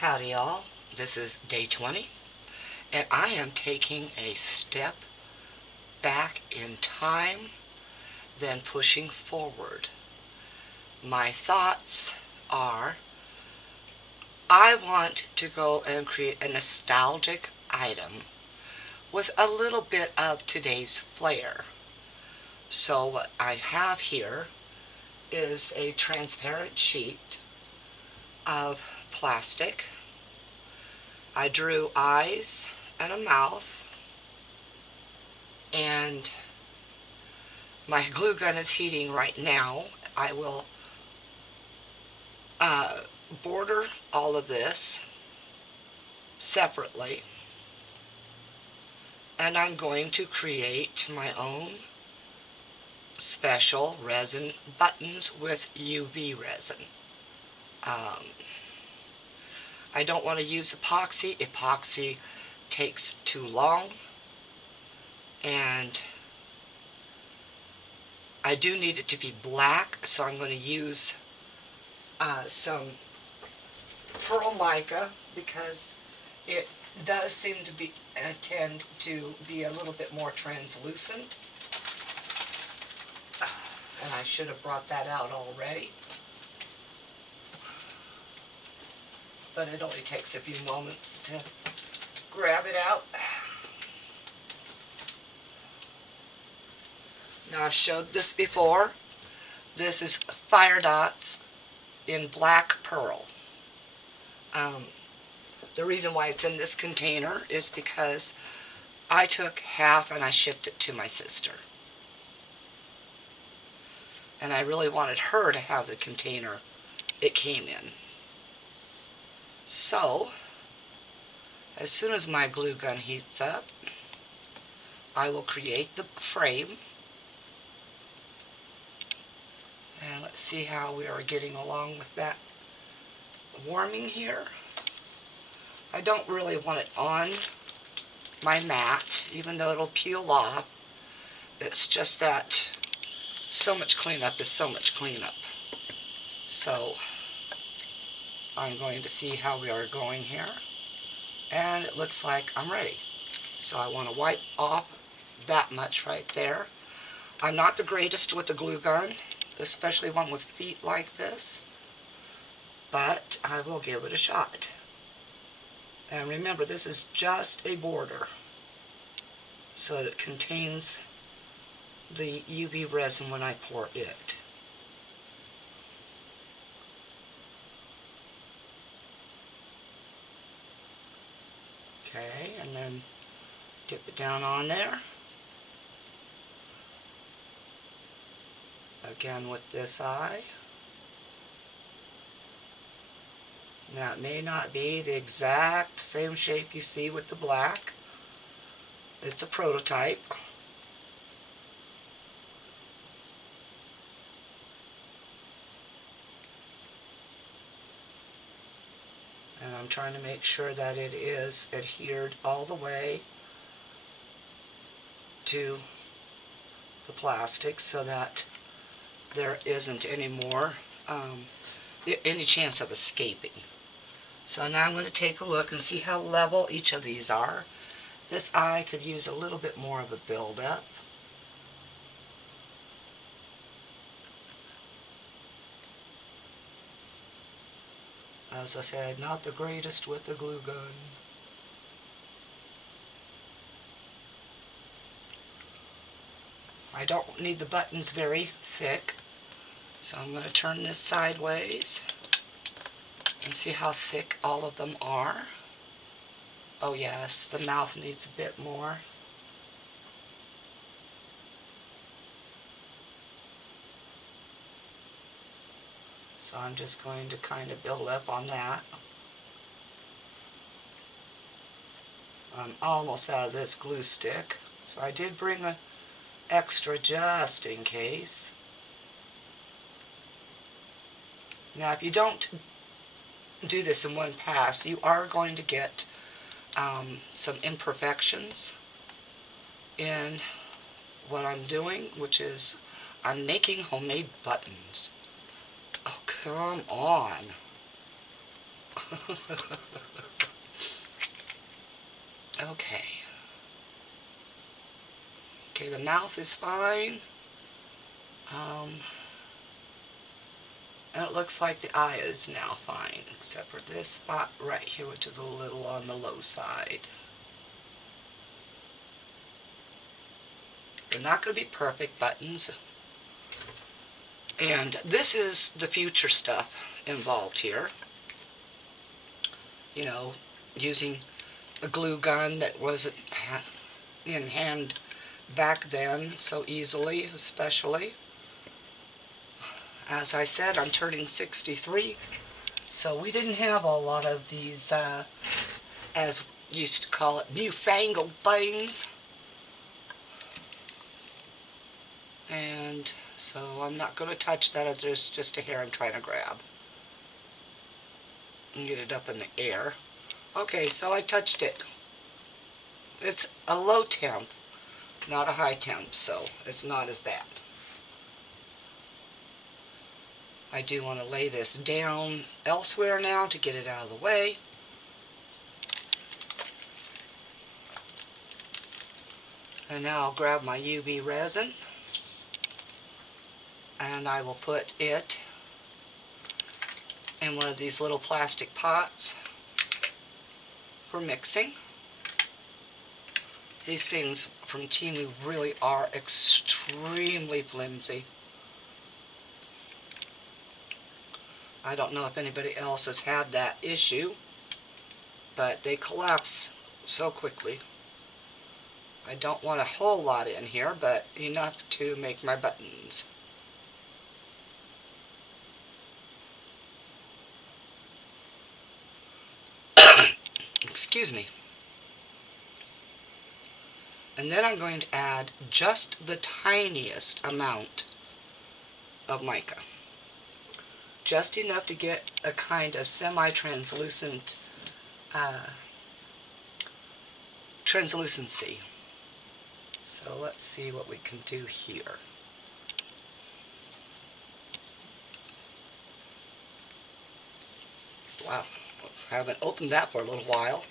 Howdy y'all, this is day 20 and I am taking a step back in time, then pushing forward. My thoughts are I want to go and create a nostalgic item with a little bit of today's flair. So what I have here is a transparent sheet of plastic. I drew eyes and a mouth, and my glue gun is heating right now. I will border all of this separately, and I'm going to create my own special resin buttons with UV resin. I don't want to use epoxy. Epoxy takes too long, and I do need it to be black, so I'm going to use some pearl mica because it does seem to be tend to be a little bit more translucent. And I should have brought that out already, but it only takes a few moments to grab it out. Now, I've showed this before. This is fire dots in black pearl. The reason why it's in this container is because I took half and I shipped it to my sister. And I really wanted her to have the container it came in. So, as soon as my glue gun heats up, I will create the frame. And let's see how we are getting along with that warming here. I don't really want it on my mat, even though it'll peel off. It's just that so much cleanup is so much cleanup. So I'm going to see how we are going here. And it looks like I'm ready. So I want to wipe off that much right there. I'm not the greatest with the glue gun, especially one with feet like this, but I will give it a shot. And remember, this is just a border, so that it contains the UV resin when I pour it. Okay, and then dip it down on there. Again with this eye. Now it may not be the exact same shape you see with the black. It's a prototype. And I'm trying to make sure that it is adhered all the way to the plastic so that there isn't any more, any chance of escaping. So now I'm going to take a look and see how level each of these are. This eye could use a little bit more of a build-up. As I said, not the greatest with the glue gun. I don't need the buttons very thick, so I'm going to turn this sideways and see how thick all of them are. Oh yes, the mouth needs a bit more. So I'm just going to kind of build up on that. I'm almost out of this glue stick, so I did bring an extra just in case. Now if you don't do this in one pass, you are going to get some imperfections in what I'm doing, which is I'm making homemade buttons. Oh, come on. Okay. Okay, the mouth is fine. And it looks like the eye is now fine, except for this spot right here, which is a little on the low side. They're not going to be perfect buttons. And this is the future stuff involved here. You know, using a glue gun that wasn't in hand back then so easily, especially. As I said, I'm turning 63, so we didn't have a lot of these, as used to call it, newfangled things. And so I'm not going to touch that. There's just a hair I'm trying to grab and get it up in the air. Okay, so I touched it. It's a low temp, not a high temp, so it's not as bad. I do want to lay this down elsewhere now to get it out of the way. And now I'll grab my UV resin and I will put it in one of these little plastic pots for mixing. These things from Temu really are extremely flimsy. I don't know if anybody else has had that issue, but they collapse so quickly. I don't want a whole lot in here, but enough to make my buttons. Excuse me. And then I'm going to add just the tiniest amount of mica. Just enough to get a kind of semi-translucent translucency. So let's see what we can do here. Wow, haven't opened that for a little while.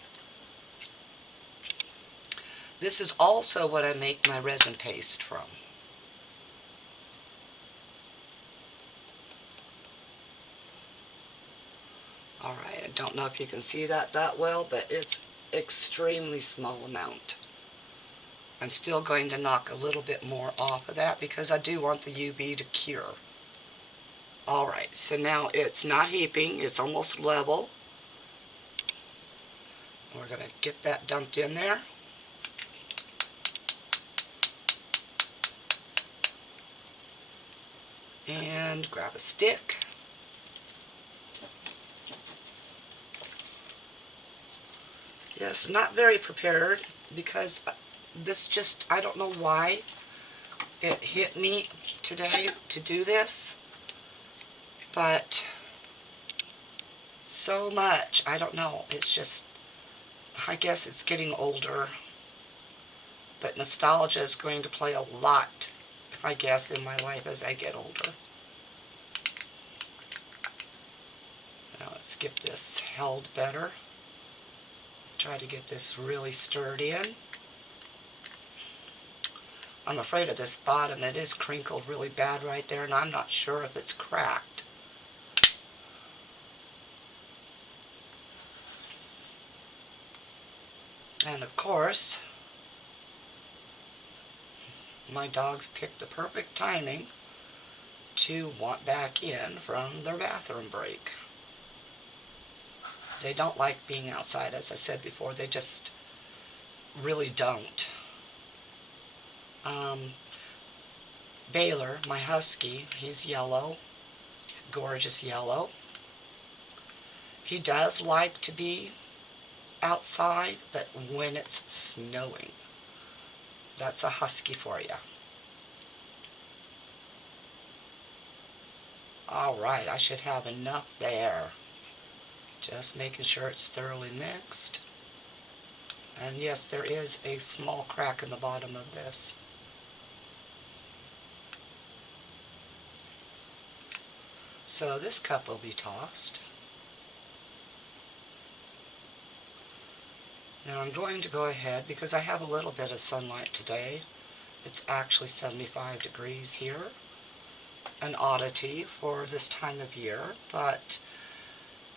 This is also what I make my resin paste from. Alright, I don't know if you can see that well, but it's extremely small amount. I'm still going to knock a little bit more off of that because I do want the UV to cure. Alright, so now it's not heaping, it's almost level. We're going to get that dumped in there. And grab a stick. Yes, not very prepared because this just, I don't know why it hit me today to do this, but so much, I don't know, it's just, I guess it's getting older, but nostalgia is going to play a lot, I guess, in my life as I get older. Now let's get this held better. Try to get this really stirred in. I'm afraid of this bottom. It is crinkled really bad right there, and I'm not sure if it's cracked. And of course, my dogs picked the perfect timing to want back in from their bathroom break. They don't like being outside, as I said before. They just really don't. Baylor, my husky, he's yellow, gorgeous yellow. He does like to be outside, but when it's snowing. That's a husky for you. Alright, I should have enough there. Just making sure it's thoroughly mixed. And yes, there is a small crack in the bottom of this. So this cup will be tossed. Now I'm going to go ahead, because I have a little bit of sunlight today. It's actually 75 degrees here. An oddity for this time of year, but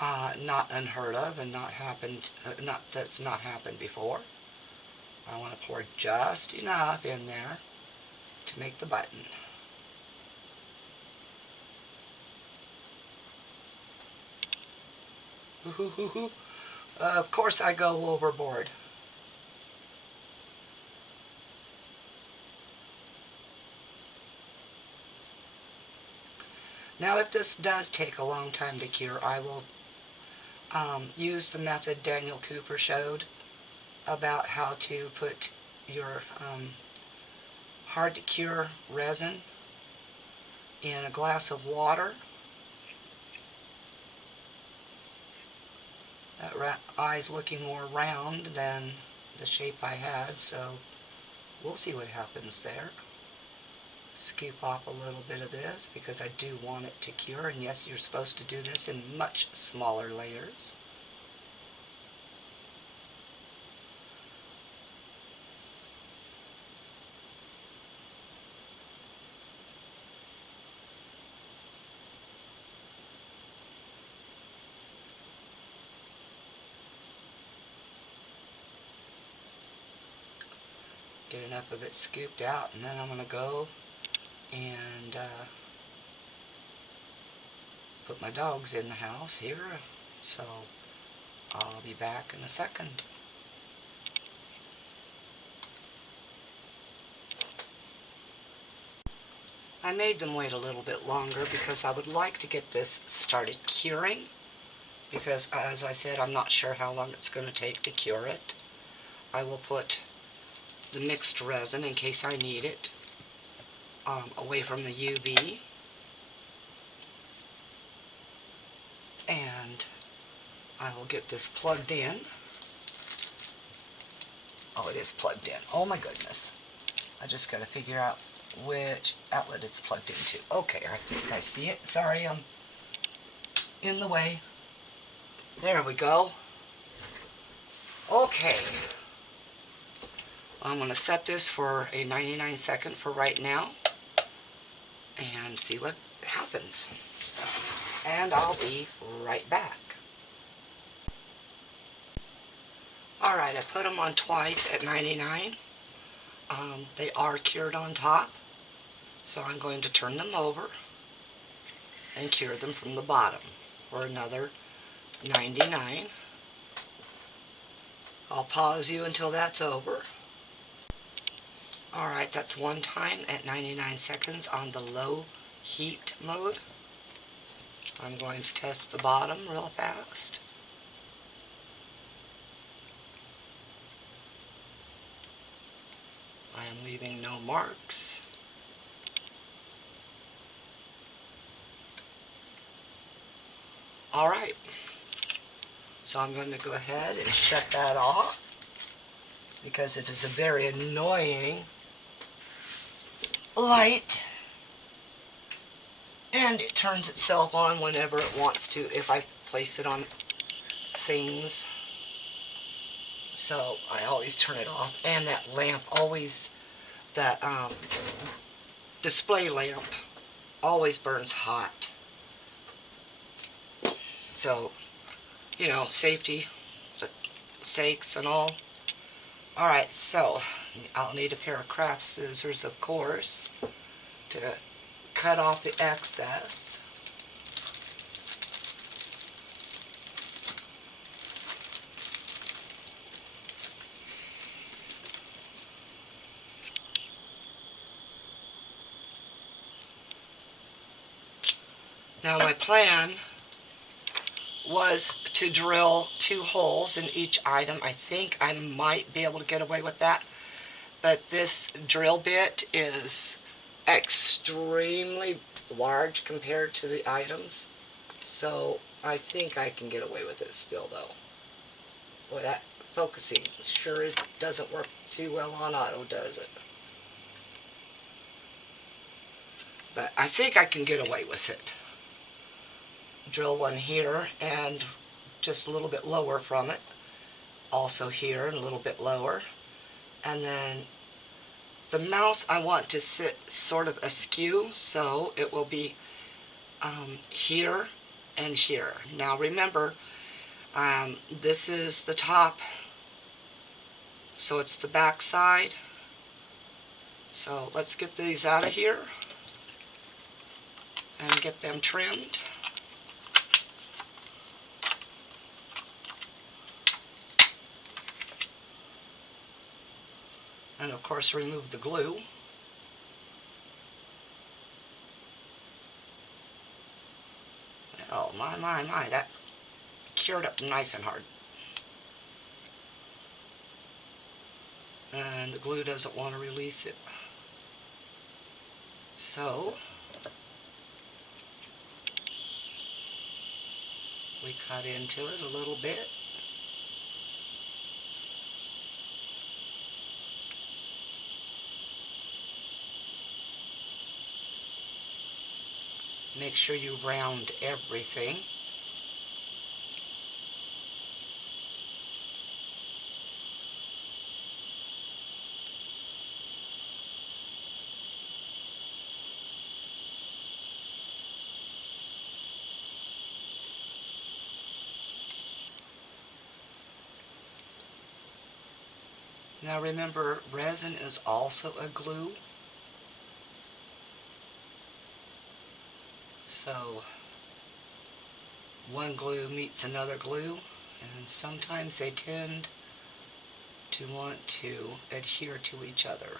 not unheard of and not happened. That's not happened before. I want to pour just enough in there to make the button. Of course I go overboard. Now if this does take a long time to cure, I will use the method Daniel Cooper showed about how to put your hard to cure resin in a glass of water. That eye's looking more round than the shape I had, so we'll see what happens there. Scoop off a little bit of this because I do want it to cure, and yes, you're supposed to do this in much smaller layers. Get enough of it scooped out, and then I'm going to go and put my dogs in the house here, so I'll be back in a second. I made them wait a little bit longer because I would like to get this started curing, because as I said, I'm not sure how long it's going to take to cure it. I will put the mixed resin, in case I need it, away from the UV, and I will get this plugged in. Oh, it is plugged in. Oh my goodness. I just got to figure out which outlet it's plugged into. Okay, I think I see it. Sorry, I'm in the way. There we go. Okay. I'm going to set this for a 99-second for right now and see what happens. And I'll be right back. Alright, I put them on twice at 99. They are cured on top, so I'm going to turn them over and cure them from the bottom for another 99. I'll pause you until that's over. Alright, that's one time at 99 seconds on the low heat mode. I'm going to test the bottom real fast. I am leaving no marks. Alright, so I'm going to go ahead and shut that off because it is a very annoying light, and it turns itself on whenever it wants to if I place it on things. So I always turn it off, and that lamp always, that display lamp always burns hot. So, you know, safety sakes and all. Alright, so I'll need a pair of craft scissors, of course, to cut off the excess. Now my plan was to drill 2 holes in each item. I think I might be able to get away with that, but this drill bit is extremely large compared to the items, so I think I can get away with it still, though. Boy, that focusing sure doesn't work too well on auto, does it? But I think I can get away with it. Drill one here and just a little bit lower from it, also here and a little bit lower. And then the mouth I want to sit sort of askew, so it will be here and here. Now remember, this is the top, so it's the back side. So let's get these out of here and get them trimmed. And of course remove the glue. Oh my, that cured up nice and hard. And the glue doesn't want to release it. So we cut into it a little bit. Make sure you round everything. Now remember, resin is also a glue. So one glue meets another glue, and sometimes they tend to want to adhere to each other.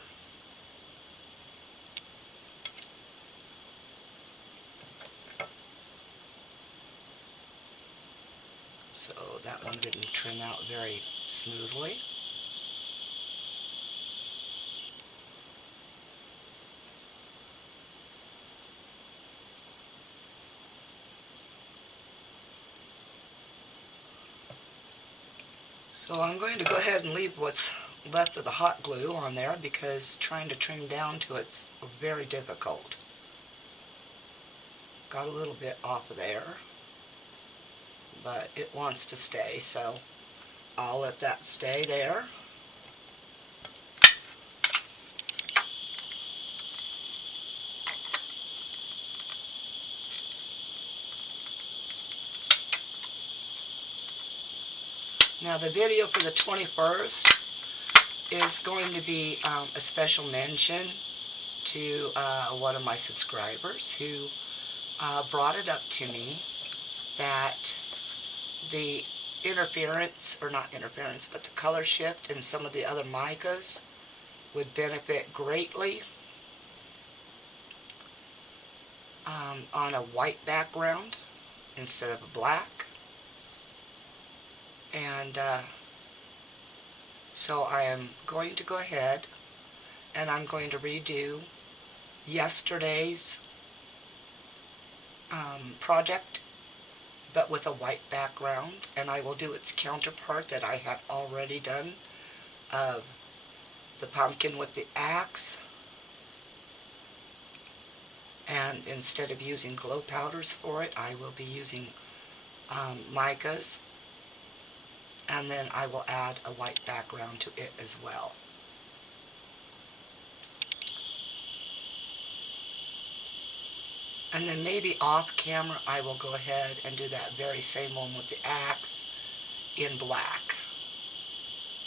So that one didn't trim out very smoothly. So I'm going to go ahead and leave what's left of the hot glue on there because trying to trim down to it's very difficult. Got a little bit off of there, but it wants to stay, so I'll let that stay there. Now the video for the 21st is going to be a special mention to one of my subscribers who brought it up to me that the interference, or not interference, but the color shift in some of the other micas would benefit greatly on a white background instead of a black. And so I am going to go ahead and I'm going to redo yesterday's project, but with a white background, and I will do its counterpart that I have already done of the pumpkin with the axe. And instead of using glow powders for it, I will be using micas, and then I will add a white background to it as well. And then maybe off camera I will go ahead and do that very same one with the axe in black,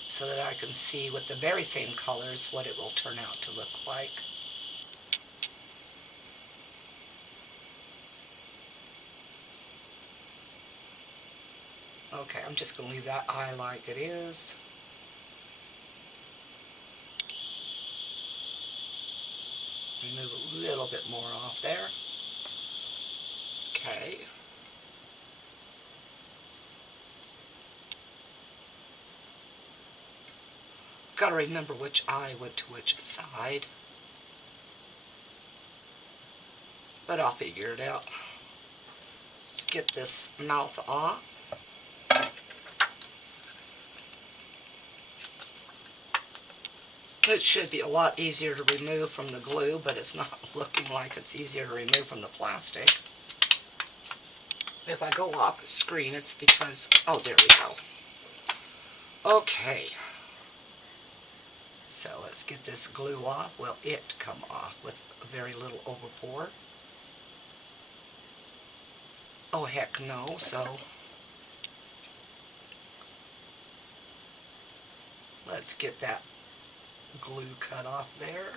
so that I can see with the very same colors what it will turn out to look like. Okay, I'm just going to leave that eye like it is. Remove a little bit more off there. Okay. Got to remember which eye went to which side, but I'll figure it out. Let's get this mouth off. It should be a lot easier to remove from the glue, but it's not looking like it's easier to remove from the plastic. If I go off the screen, it's because, oh, there we go. Okay, so let's get this glue off. Well, it come off with very little overpour. Oh heck no, so let's get that glue cut off there.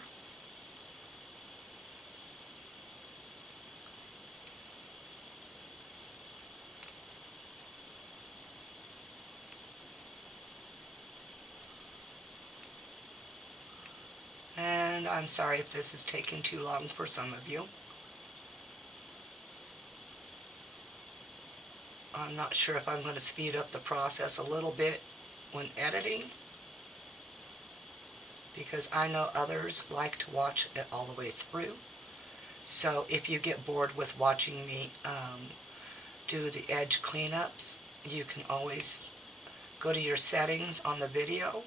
And I'm sorry if this is taking too long for some of you. I'm not sure if I'm going to speed up the process a little bit when editing, because I know others like to watch it all the way through. So if you get bored with watching me do the edge cleanups, you can always go to your settings on the video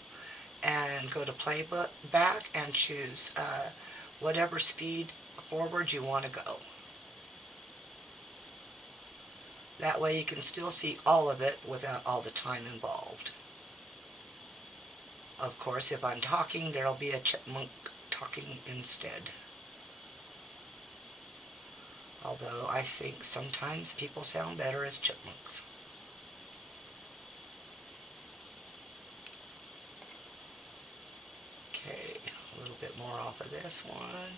and go to playback and choose whatever speed forward you want to go. That way you can still see all of it without all the time involved. Of course, if I'm talking, there'll be a chipmunk talking instead. Although I think sometimes people sound better as chipmunks. Okay, a little bit more off of this one.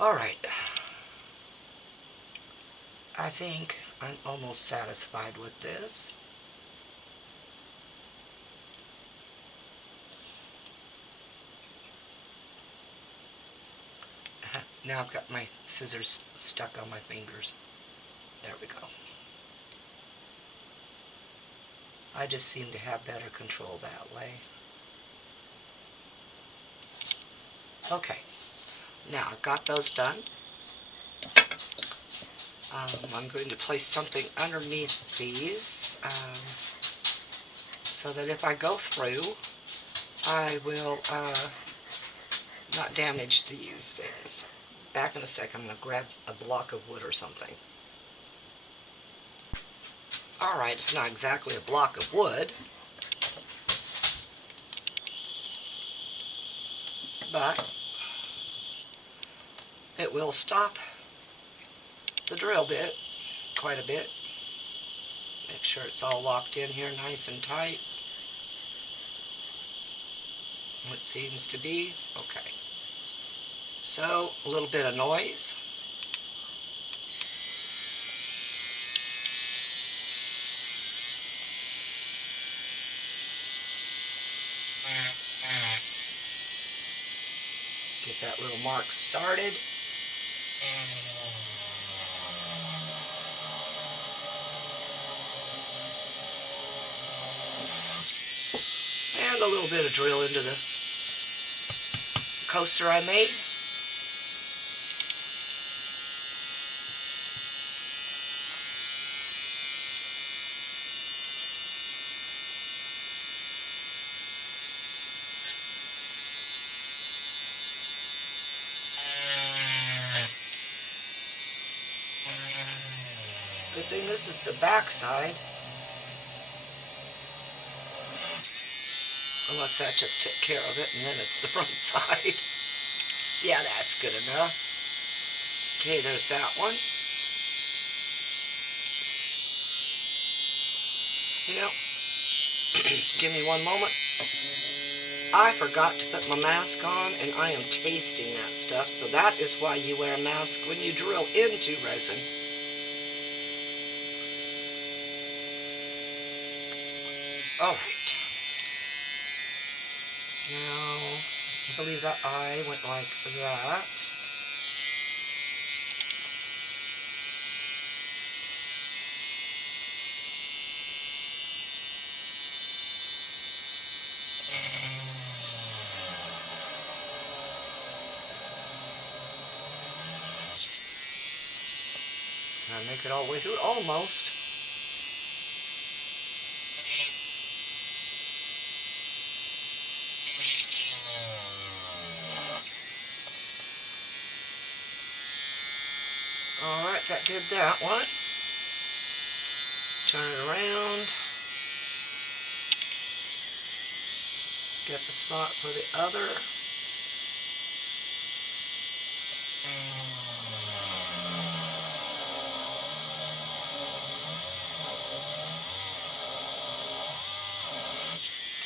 Alright, I think I'm almost satisfied with this. Now I've got my scissors stuck on my fingers. There we go. I just seem to have better control that way. Okay, now I've got those done. I'm going to place something underneath these so that if I go through, I will not damage these things. Back in a second, I'm going to grab a block of wood or something. Alright, it's not exactly a block of wood, but it will stop the drill bit quite a bit. Make sure it's all locked in here nice and tight. It seems to be. Okay. So, a little bit of noise. Get that little mark started. And a little bit of drill into the coaster I made. Good thing this is the back side. Unless that just took care of it and then it's the front side. Yeah, that's good enough. Okay, there's that one. You know, give me one moment. I forgot to put my mask on and I am tasting that stuff, so that is why you wear a mask when you drill into resin. Alright. Now, I believe that eye went like that. Can I make it all the way through? Almost. did that one. Turn it around. Get the spot for the other.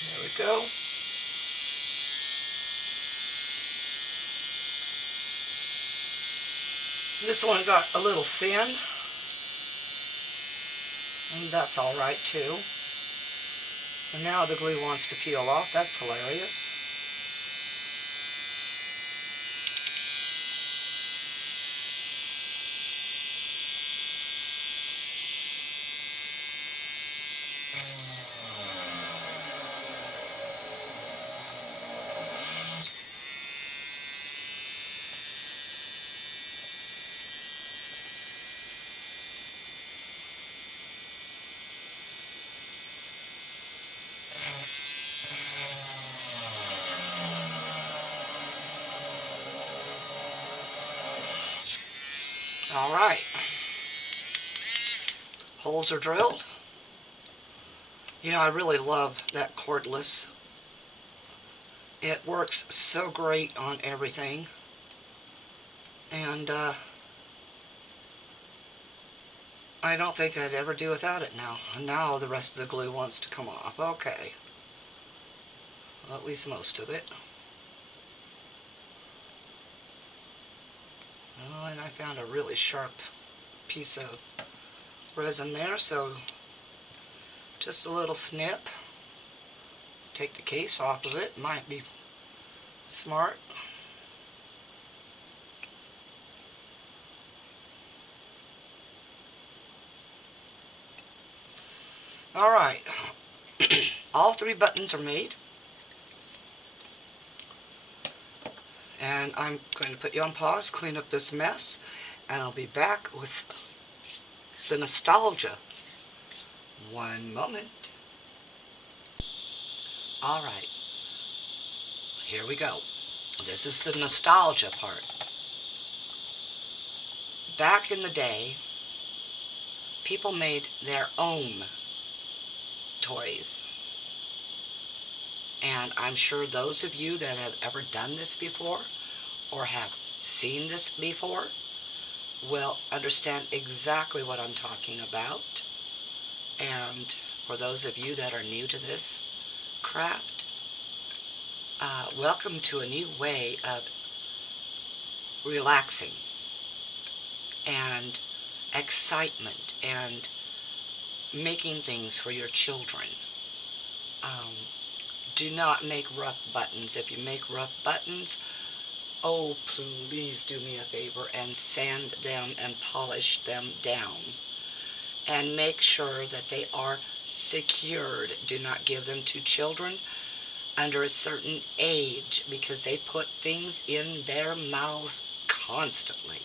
There we go. This one got a little thin, and that's all right too. And now the glue wants to peel off. That's hilarious. All right. Holes are drilled. You know, I really love that cordless. It works so great on everything. And I don't think I'd ever do without it now. And now the rest of the glue wants to come off. Okay. Well, at least most of it. Oh, and I found a really sharp piece of resin there, so just a little snip. Take the case off of it. Might be smart. All right. All three buttons are made. And I'm going to put you on pause, clean up this mess, and I'll be back with the nostalgia. One moment. All right. Here we go. This is the nostalgia part. Back in the day, people made their own toys. And I'm sure those of you that have ever done this before or have seen this before will understand exactly what I'm talking about. And for those of you that are new to this craft, welcome to a new way of relaxing and excitement and making things for your children. Do not make rough buttons. If you make rough buttons, oh, please do me a favor and sand them and polish them down. And make sure that they are secured. Do not give them to children under a certain age because they put things in their mouths constantly.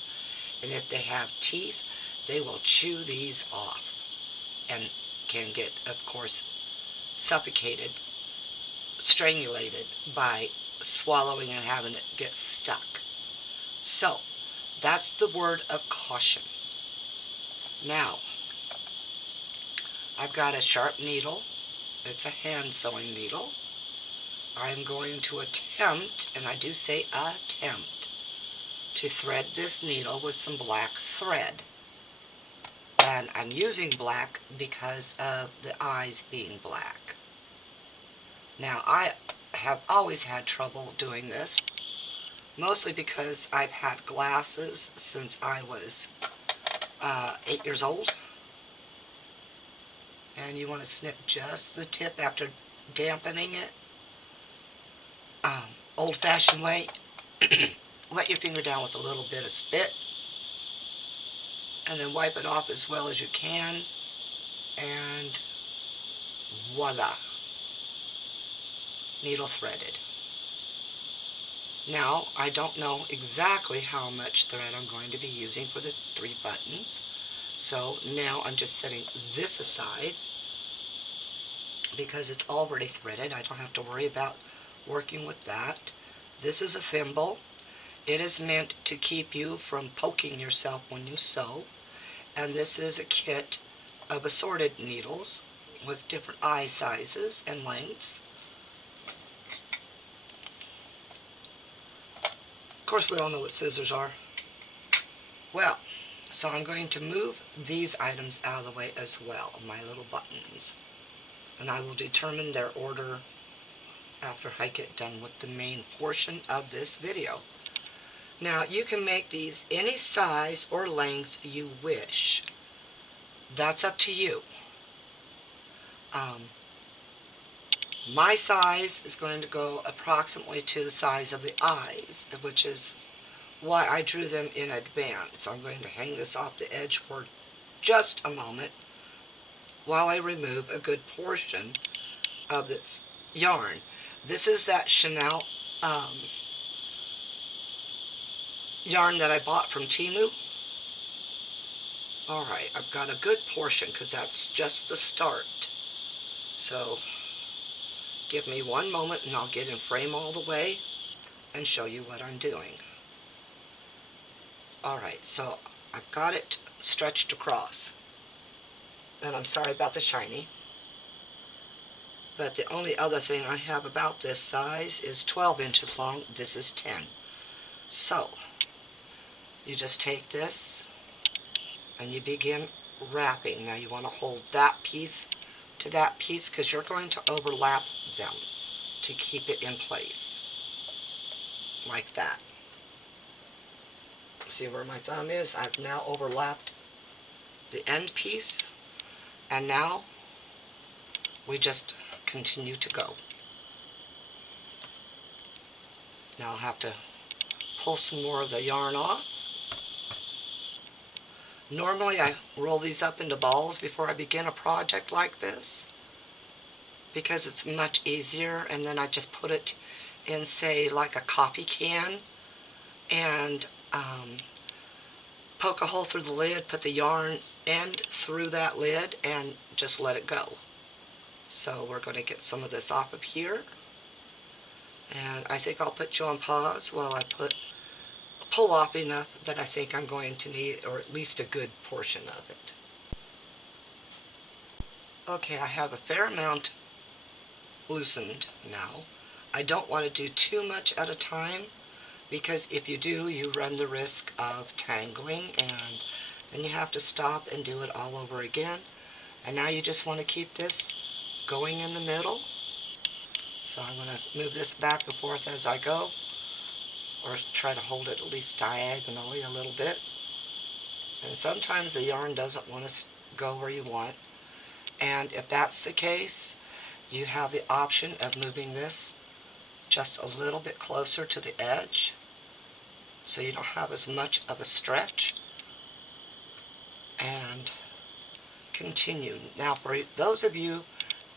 And if they have teeth, they will chew these off and can get, of course, suffocated, strangulated by swallowing and having it get stuck. So, that's the word of caution. Now, I've got a sharp needle. It's a hand sewing needle. I'm going to attempt, and I do say attempt, to thread this needle with some black thread. And I'm using black because of the eyes being black. Now, I have always had trouble doing this, mostly because I've had glasses since I was 8 years old. And you want to snip just the tip after dampening it. Old-fashioned way, wet your finger down with a little bit of spit, and then wipe it off as well as you can, and voila, needle threaded. Now, I don't know exactly how much thread I'm going to be using for the 3 buttons, so now I'm just setting this aside because it's already threaded. I don't have to worry about working with that. This is a thimble. It is meant to keep you from poking yourself when you sew. And this is a kit of assorted needles with different eye sizes and lengths. Of course, we all know what scissors are. Well, so I'm going to move these items out of the way as well, my little buttons. And I will determine their order after I get done with the main portion of this video. Now, you can make these any size or length you wish. That's up to you. My size is going to go approximately to the size of the eyes, which is why I drew them in advance. I'm going to hang this off the edge for just a moment while I remove a good portion of this yarn. This is that Chanel yarn that I bought from Temu. Alright, I've got a good portion because that's just the start. So give me one moment and I'll get in frame all the way and show you what I'm doing. Alright, so I've got it stretched across. And I'm sorry about the shiny. But the only other thing I have about this size is 12 inches long. This is 10. So, you just take this and you begin wrapping. Now you want to hold that piece to that piece because you're going to overlap them to keep it in place. Like that. See where my thumb is? I've now overlapped the end piece, and now we just continue to go. Now I'll have to pull some more of the yarn off. Normally I roll these up into balls before I begin a project like this because it's much easier, and then I just put it in, say, like a coffee can and poke a hole through the lid, put the yarn end through that lid, and just let it go. So we're going to get some of this off of here, and I think I'll put you on pause while I pull off enough that I think I'm going to need, or at least a good portion of it. Okay, I have a fair amount loosened now. I don't want to do too much at a time because if you do, you run the risk of tangling, and then you have to stop and do it all over again. And now you just want to keep this going in the middle. So I'm going to move this back and forth as I go, or try to hold it at least diagonally a little bit. And sometimes the yarn doesn't want to go where you want, and if that's the case, you have the option of moving this just a little bit closer to the edge so you don't have as much of a stretch, and continue. Now for those of you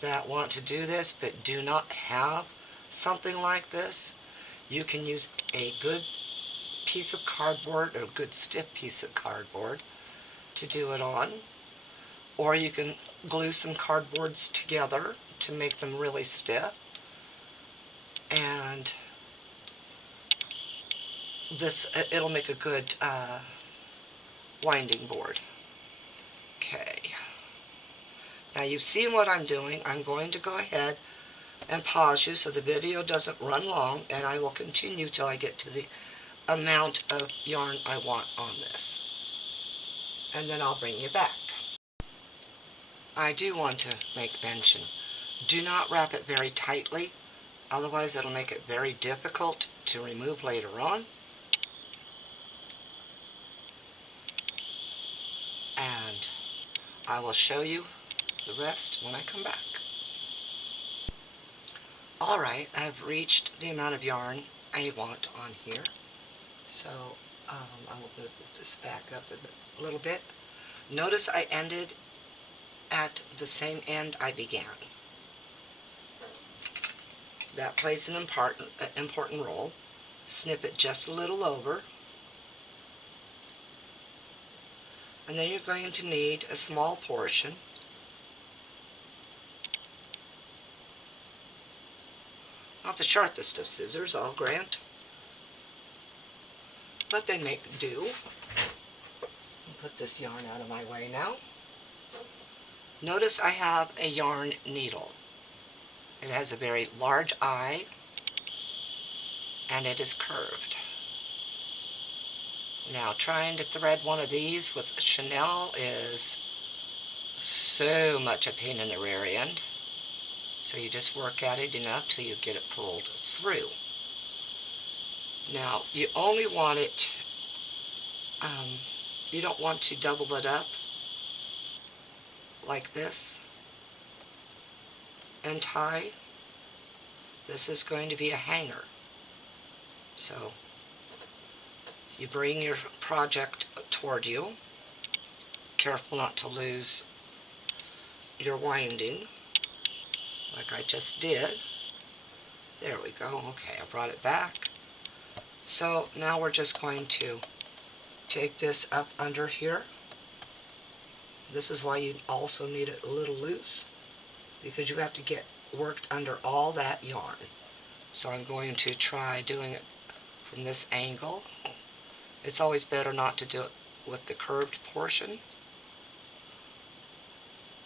that want to do this but do not have something like this, you can use a good piece of cardboard, or a good stiff piece of cardboard to do it on, or you can glue some cardboards together to make them really stiff, and it'll make a good winding board. Okay, now you've seen what I'm doing. I'm going to go ahead and pause you so the video doesn't run long, and I will continue till I get to the amount of yarn I want on this, and then I'll bring you back. I do want to make mention, do not wrap it very tightly, otherwise it'll make it very difficult to remove later on. And I will show you the rest when I come back. Alright, I've reached the amount of yarn I want on here, so I will move this back up a little bit. Notice I ended at the same end I began. That plays an important role. Snip it just a little over, and then you're going to need a small portion. Not the sharpest of scissors, I'll grant, but they make do. put this yarn out of my way now. Notice I have a yarn needle. It has a very large eye and it is curved. Now trying to thread one of these with Chanel is so much a pain in the rear end. So you just work at it enough till you get it pulled through. Now you only want it, you don't want to double it up like this and tie. This is going to be a hanger. So you bring your project toward you. Careful not to lose your winding, like I just did. There we go. Okay, I brought it back. So now we're just going to take this up under here. This is why you also need it a little loose, because you have to get worked under all that yarn. So I'm going to try doing it from this angle. It's always better not to do it with the curved portion,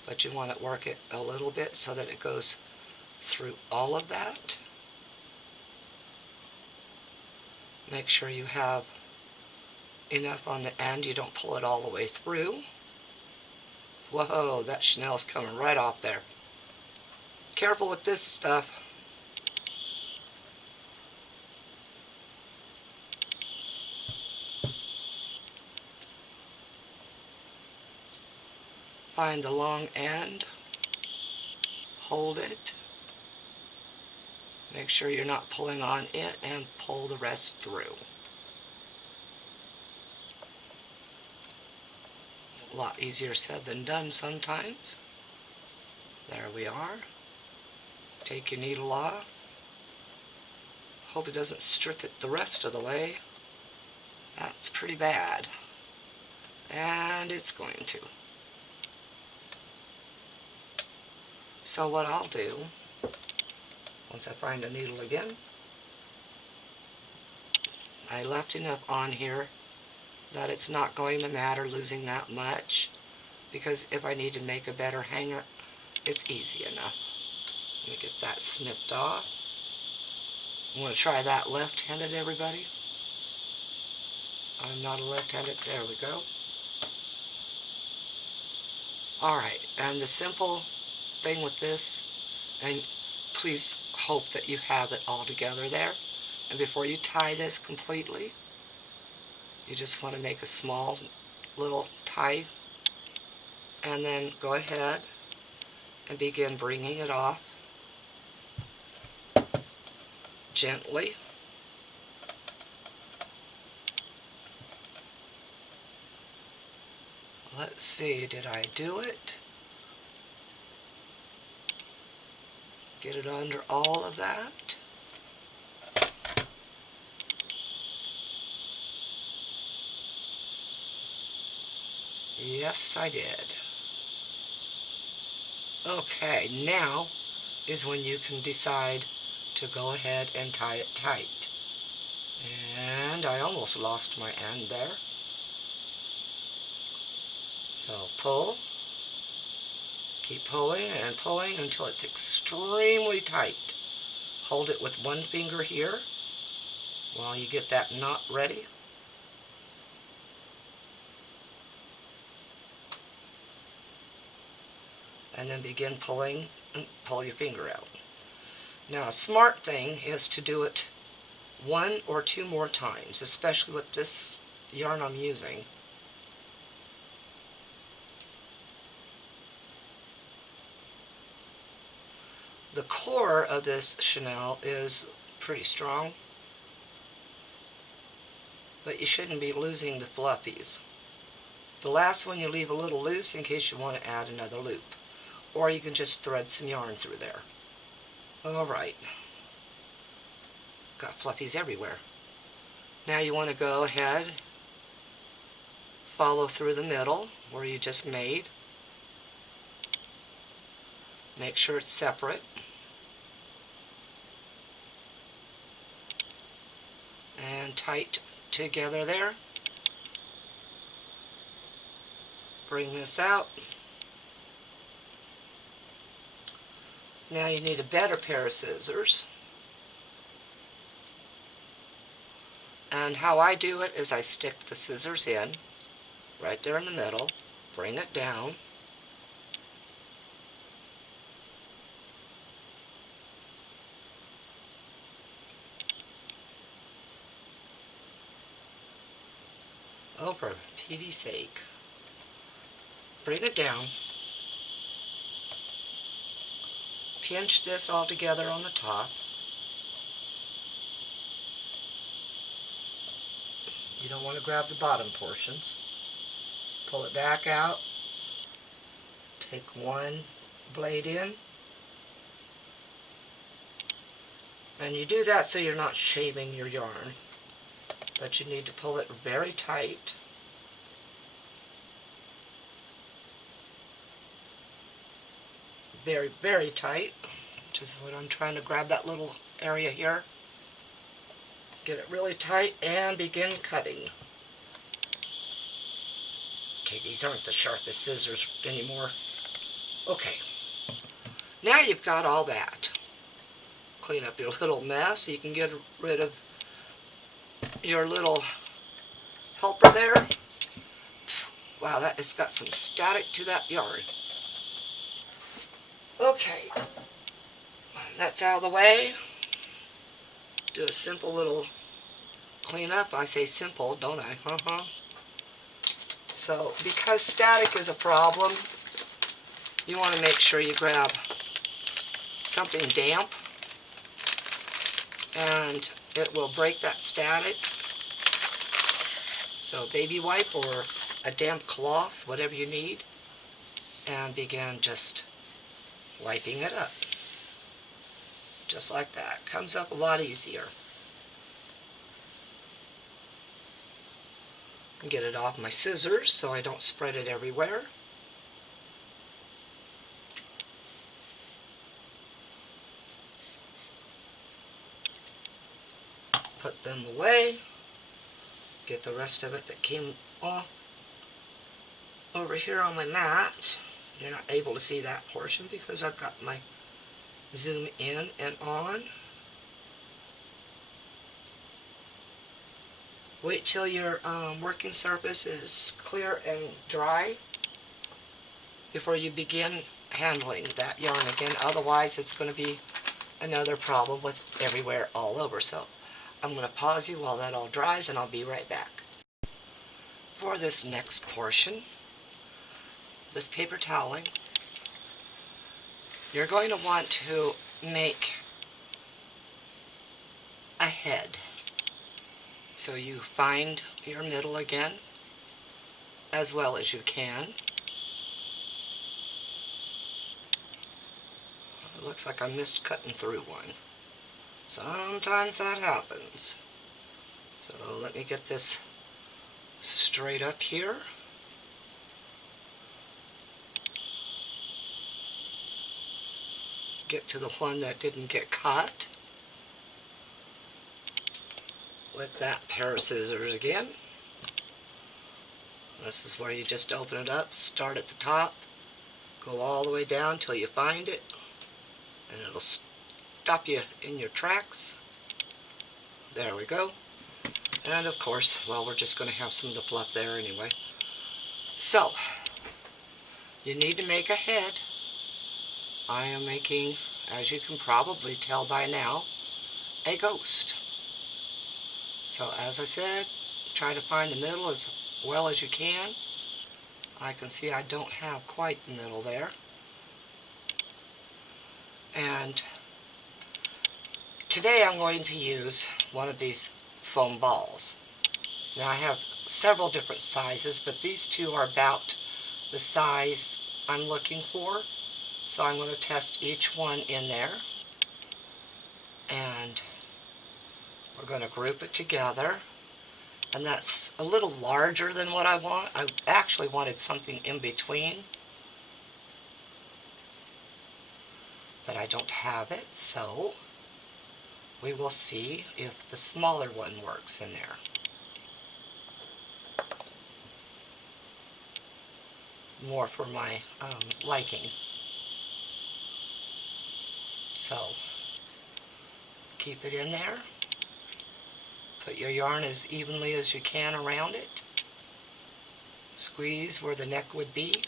but you want to work it a little bit so that it goes through all of that. Make sure you have enough on the end, you don't pull it all the way through. Whoa, that Chanel's coming right off there. Careful with this stuff. Find the long end, hold it, make sure you're not pulling on it, and pull the rest through. A lot easier said than done sometimes. There we are. Take your needle off. Hope it doesn't strip it the rest of the way. That's pretty bad. And it's going to. So what I'll do, once I find a needle again, I left enough on here that it's not going to matter losing that much, because if I need to make a better hanger, it's easy enough. Let me get that snipped off. I'm going to try that left-handed, everybody. I'm not a left-handed. There we go. Alright, and the simple thing with this, and please hope that you have it all together there, and before you tie this completely, you just want to make a small little tie, and then go ahead and begin bringing it off gently. Let's see, did I do it? Get it under all of that. Yes, I did. Okay, now is when you can decide to go ahead and tie it tight. And I almost lost my end there. So pull, keep pulling and pulling until it's extremely tight. Hold it with one finger here while you get that knot ready. And then begin pulling and pull your finger out. Now a smart thing is to do it 1 or 2 more times, especially with this yarn I'm using. The core of this Chanel is pretty strong, but you shouldn't be losing the fluffies. The last one you leave a little loose in case you want to add another loop, or you can just thread some yarn through there. Alright, got fluffies everywhere. Now you want to go ahead, follow through the middle where you just made. Make sure it's separate. And tight together there. Bring this out. Now you need a better pair of scissors. And how I do it is I stick the scissors in, right there in the middle, bring it down, oh, for Pete's sake, bring it down, pinch this all together on the top. You don't want to grab the bottom portions. Pull it back out. Take one blade in. And you do that so you're not shaving your yarn. But you need to pull it very tight. Very, very tight. Which is what I'm trying to grab, that little area here. Get it really tight and begin cutting. Okay, these aren't the sharpest scissors anymore. Okay, now you've got all that. Clean up your little mess. You can get rid of your little helper there. Wow, it's got some static to that yarn. Okay, that's out of the way. Do a simple little cleanup. I say simple, don't I? So, because static is a problem, you want to make sure you grab something damp, and it will break that static. So, baby wipe or a damp cloth, whatever you need, and begin just wiping it up. Just like that. Comes up a lot easier. Get it off my scissors so I don't spread it everywhere. Put them away. Get the rest of it that came off over here on my mat. You're not able to see that portion because I've got my zoom in and on. Wait till your working surface is clear and dry before you begin handling that yarn again. Otherwise, it's going to be another problem with everywhere all over. So I'm going to pause you while that all dries, and I'll be right back. For this next portion, this paper toweling, you're going to want to make a head. So you find your middle again as well as you can. It looks like I missed cutting through one. Sometimes that happens. So let me get this straight up here. Get to the one that didn't get cut with that pair of scissors again. This is where you just open it up, start at the top, go all the way down till you find it, and it'll stop you in your tracks. There we go. And of course, well, we're just going to have some of the fluff there anyway. So, you need to make a head. I am making, as you can probably tell by now, a ghost. So as I said, try to find the middle as well as you can. I can see I don't have quite the middle there. And today I'm going to use one of these foam balls. Now I have several different sizes, but these two are about the size I'm looking for. So I'm going to test each one in there. And we're going to group it together. And that's a little larger than what I want. I actually wanted something in between, but I don't have it, so we will see if the smaller one works in there. more for my liking. So keep it in there. Put your yarn as evenly as you can around it. Squeeze where the neck would be.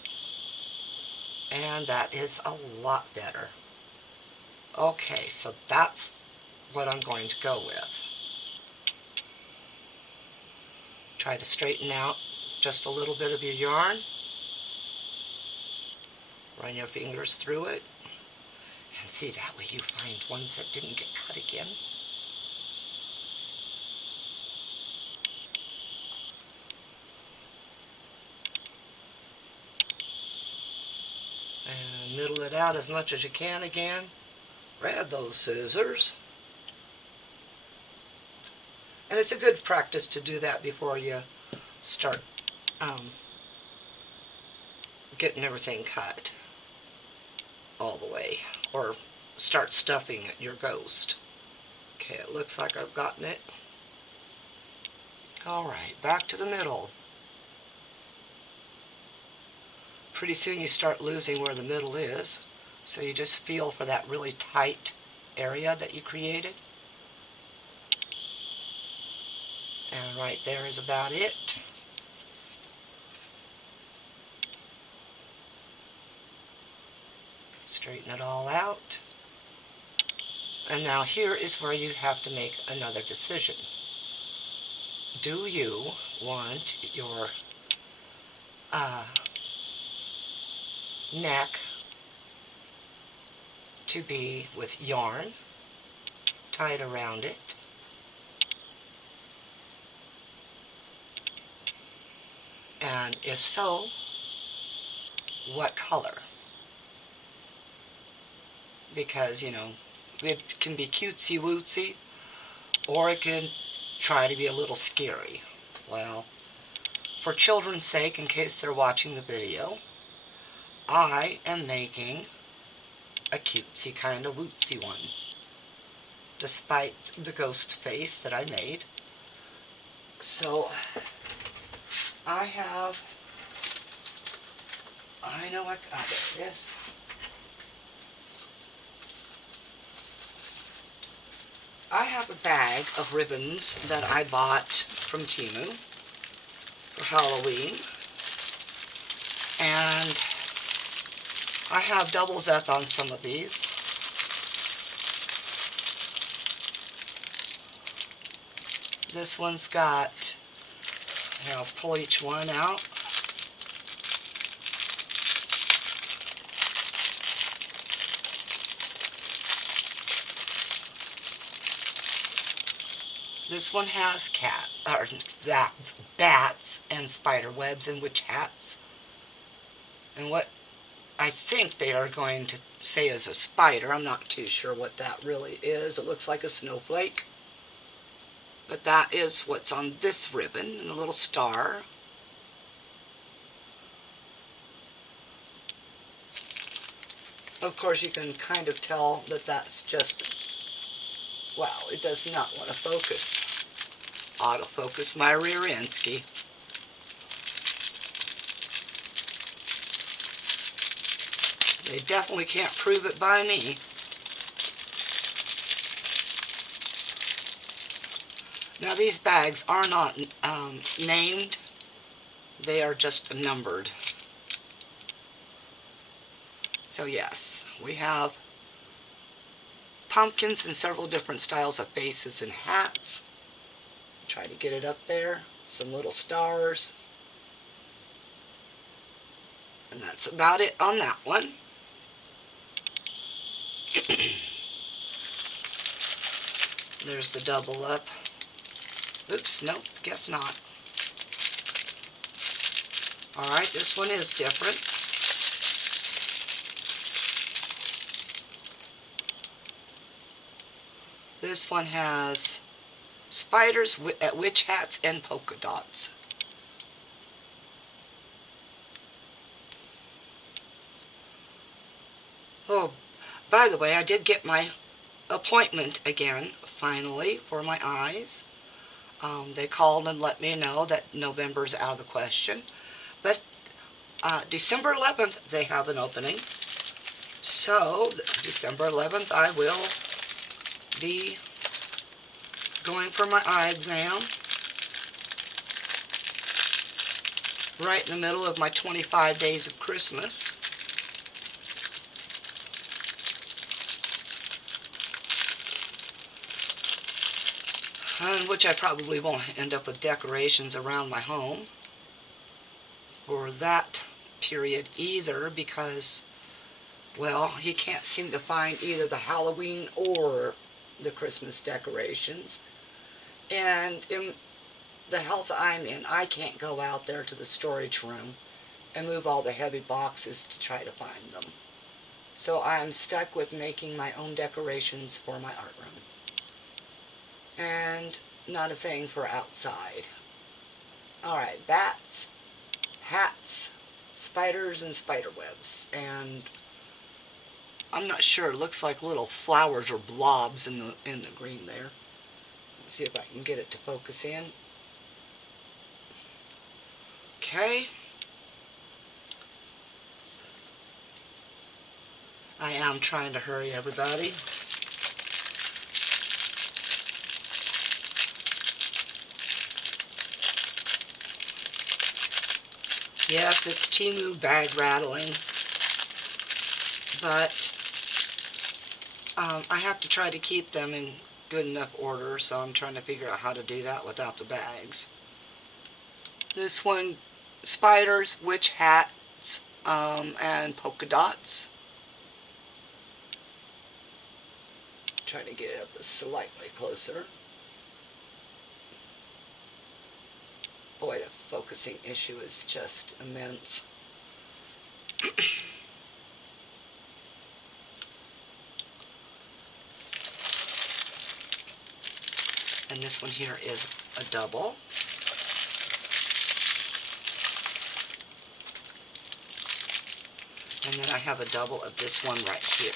And that is a lot better. Okay, so that's what I'm going to go with. Try to straighten out just a little bit of your yarn. Run your fingers through it. And see, that way you find ones that didn't get cut again. And middle it out as much as you can again. Grab those scissors. And it's a good practice to do that before you start getting everything cut all the way, or start stuffing your ghost. Okay, it looks like I've gotten it. Alright, back to the middle. Pretty soon you start losing where the middle is, so you just feel for that really tight area that you created. And right there is about it. Straighten it all out. And now here is where you have to make another decision. Do you want your neck to be with yarn tied around it? And if so, what color? Because, you know, it can be cutesy wootsy, or it can try to be a little scary. Well, for children's sake, in case they're watching the video, I am making a cutesy kind of wootsy one, despite the ghost face that I made. So I know I got it. Yes. I have a bag of ribbons that I bought from Temu for Halloween, and I have doubles up on some of these. This one's got, here, I'll pull each one out. This one has bats and spider webs and witch hats. And what I think they are going to say is a spider. I'm not too sure what that really is. It looks like a snowflake. But that is what's on this ribbon, and a little star. Of course, you can kind of tell that that's just, wow, it does not want to focus. Autofocus my rear end ski. They definitely can't prove it by me. Now these bags are not named, they are just numbered. So yes, we have pumpkins in several different styles of faces and hats. Try to get it up there. Some little stars. And that's about it on that one. There's the double up. Oops, nope, guess not. Alright, this one is different. This one has spiders, witch hats, and polka dots. Oh, by the way, I did get my appointment again, finally, for my eyes. They called and let me know that November's out of the question. But December 11th, they have an opening. So, December 11th, I will be going for my eye exam. Right in the middle of my 25 days of Christmas. In which I probably won't end up with decorations around my home for that period either, because, well, he can't seem to find either the Halloween or the Christmas decorations. And in the health I'm in, I can't go out there to the storage room and move all the heavy boxes to try to find them. So I'm stuck with making my own decorations for my art room. And not a thing for outside. Alright, bats, hats, spiders, and spider webs. And I'm not sure, it looks like little flowers or blobs in the green there. Let's see if I can get it to focus in. Okay. I am trying to hurry, everybody. Yes, it's Temu bag rattling, but I have to try to keep them in good enough order, so I'm trying to figure out how to do that without the bags. This one, spiders, witch hats, and polka dots. Try to get it up slightly closer. Boy, the focusing issue is just immense. And this one here is a double. And then I have a double of this one right here.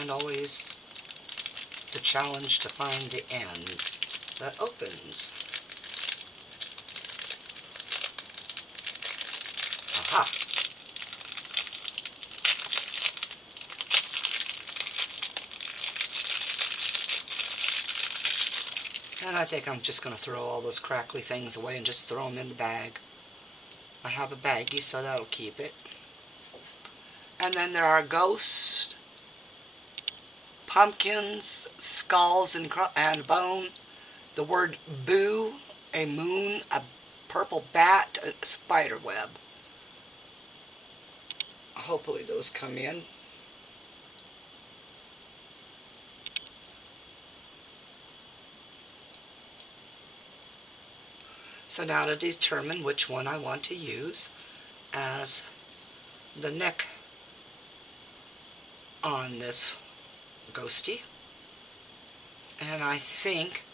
And always the challenge to find the end that opens. Aha! And I think I'm just going to throw all those crackly things away and just throw them in the bag. I have a baggie, so that'll keep it. And then there are ghosts, pumpkins, skulls, and bone. The word boo, a moon, a purple bat, a spider web. Hopefully those come in. So now to determine which one I want to use as the neck on this ghosty. And I think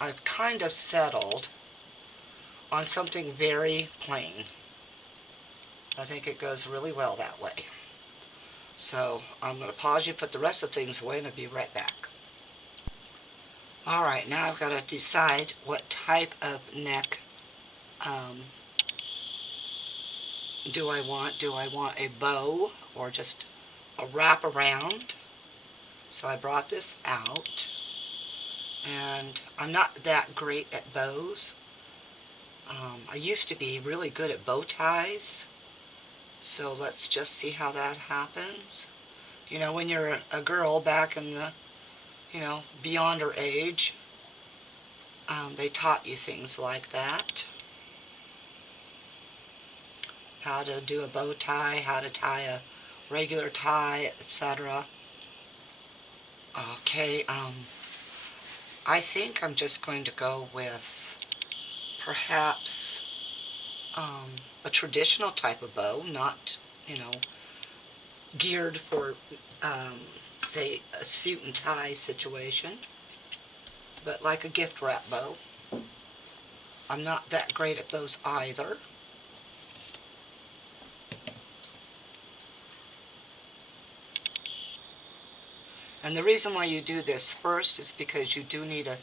I've kind of settled on something very plain. I think it goes really well that way. So I'm going to pause you, put the rest of things away, and I'll be right back. Alright, now I've got to decide what type of neck do I want. Do I want a bow or just a wrap around? So I brought this out, and I'm not that great at bows. I used to be really good at bow ties, so let's just see how that happens. You know, when you're a girl back in the, beyond her age, they taught you things like that. How to do a bow tie, how to tie a regular tie, etc. Okay, I think I'm just going to go with perhaps a traditional type of bow, not, geared for, say, a suit and tie situation, but like a gift wrap bow. I'm not that great at those either. And the reason why you do this first is because you do need a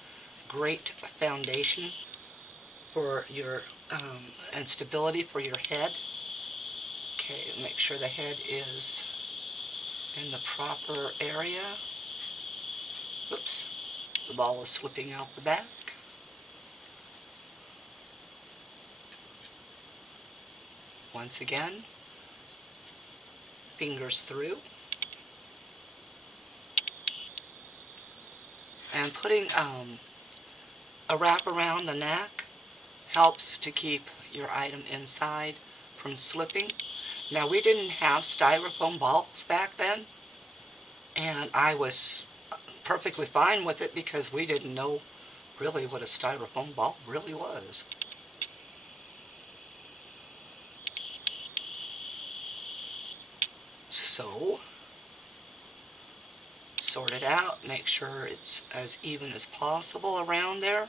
great foundation for your and stability for your head. Okay, make sure the head is in the proper area. Oops, the ball is slipping out the back. Once again, fingers through. And putting a wrap around the neck helps to keep your item inside from slipping. Now, we didn't have styrofoam balls back then, and I was perfectly fine with it because we didn't know really what a styrofoam ball really was. So, sort it out, make sure it's as even as possible around there.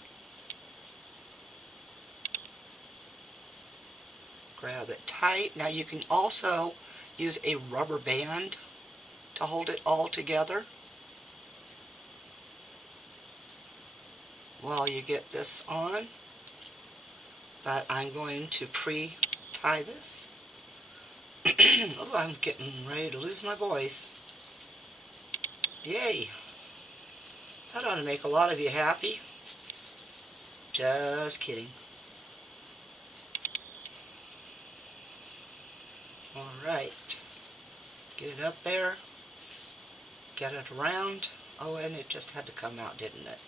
Grab it tight. Now you can also use a rubber band to hold it all together while you get this on. But I'm going to pre-tie this. Oh, I'm getting ready to lose my voice. Yay! That ought to make a lot of you happy. Just kidding. Alright. Get it up there. Get it around. Oh, and it just had to come out, didn't it?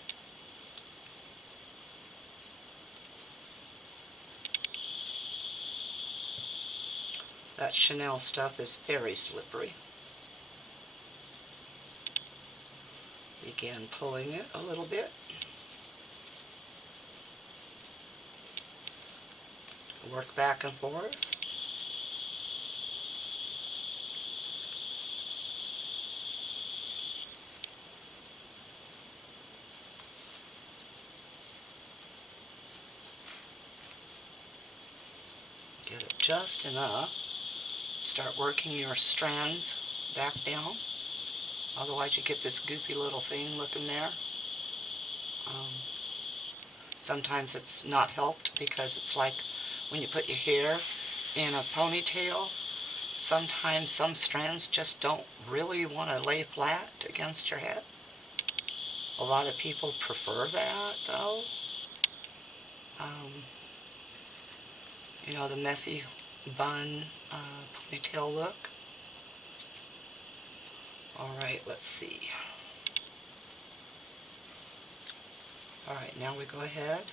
That Chanel stuff is very slippery. Begin pulling it a little bit. Work back and forth. Get it just enough. Start working your strands back down. Otherwise you get this goopy little thing looking there. Sometimes it's not helped because it's like when you put your hair in a ponytail, sometimes some strands just don't really want to lay flat against your head. A lot of people prefer that though. You know, the messy bun ponytail look. Alright, let's see. Alright, now we go ahead.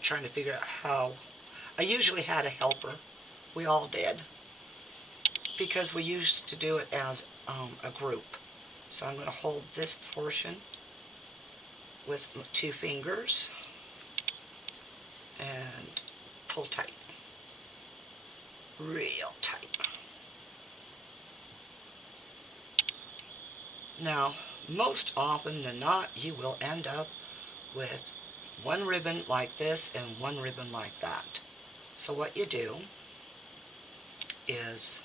Trying to figure out how. I usually had a helper. We all did. Because we used to do it as a group. So I'm going to hold this portion with 2 fingers and pull tight. Real tight. Now, most often than not, you will end up with one ribbon like this and one ribbon like that. So what you do is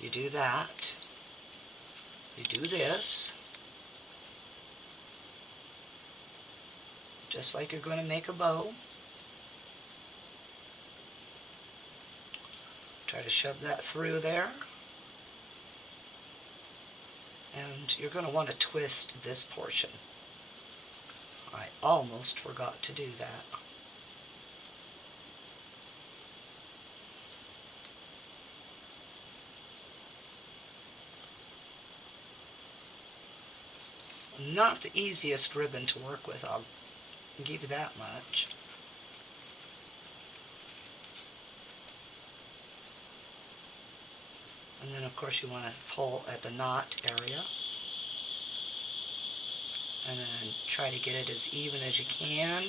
you do that, you do this, just like you're going to make a bow. Try to shove that through there. And you're going to want to twist this portion. I almost forgot to do that. Not the easiest ribbon to work with, I'll give you that much. And then of course you want to pull at the knot area. And then try to get it as even as you can.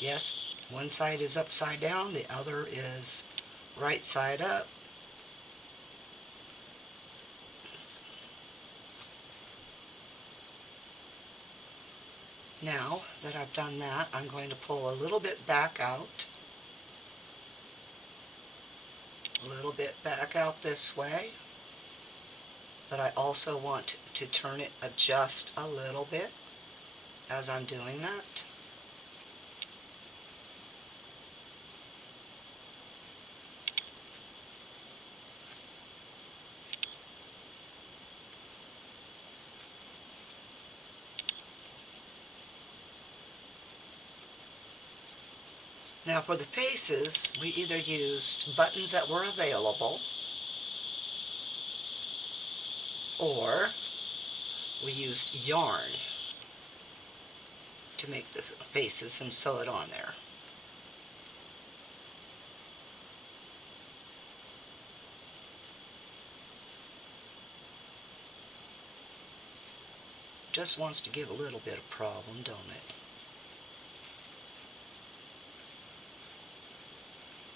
Yes, one side is upside down, the other is right side up. Now that I've done that, I'm going to pull a little bit back out. A little bit back out this way. But I also want to turn it just a little bit. as I'm doing that. Now for the faces, we either used buttons that were available, or we used yarn to make the faces and sew it on there. Just wants to give a little bit of problem, don't it?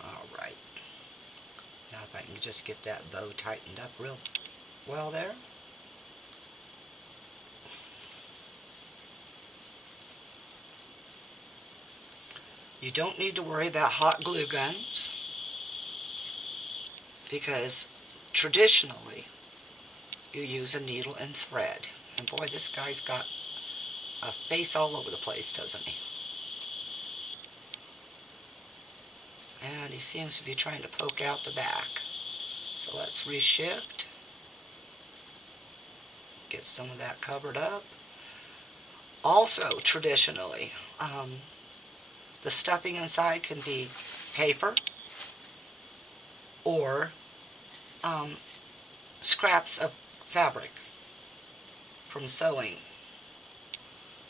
Alright. Now if I can just get that bow tightened up real well there. You don't need to worry about hot glue guns, because traditionally you use a needle and thread. And boy, this guy's got a face all over the place, doesn't he? And he seems to be trying to poke out the back. So let's reshift. Get some of that covered up. Also, traditionally, the stuffing inside can be paper or scraps of fabric from sewing.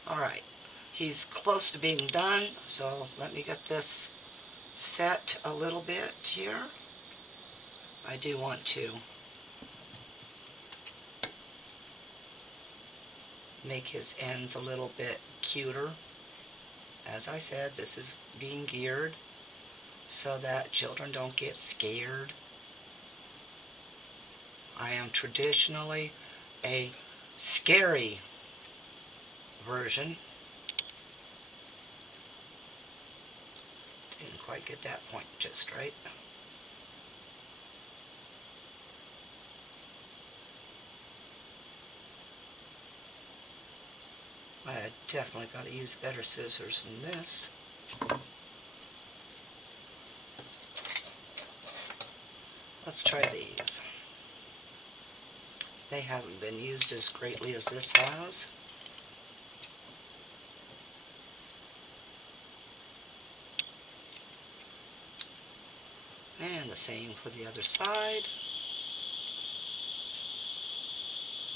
Alright, he's close to being done, so let me get this set a little bit here. I do want to make his ends a little bit cuter. As I said, this is being geared so that children don't get scared. I am traditionally a scary version. Didn't quite get that point just right. I definitely got to use better scissors than this. Let's try these. They haven't been used as greatly as this has. And the same for the other side.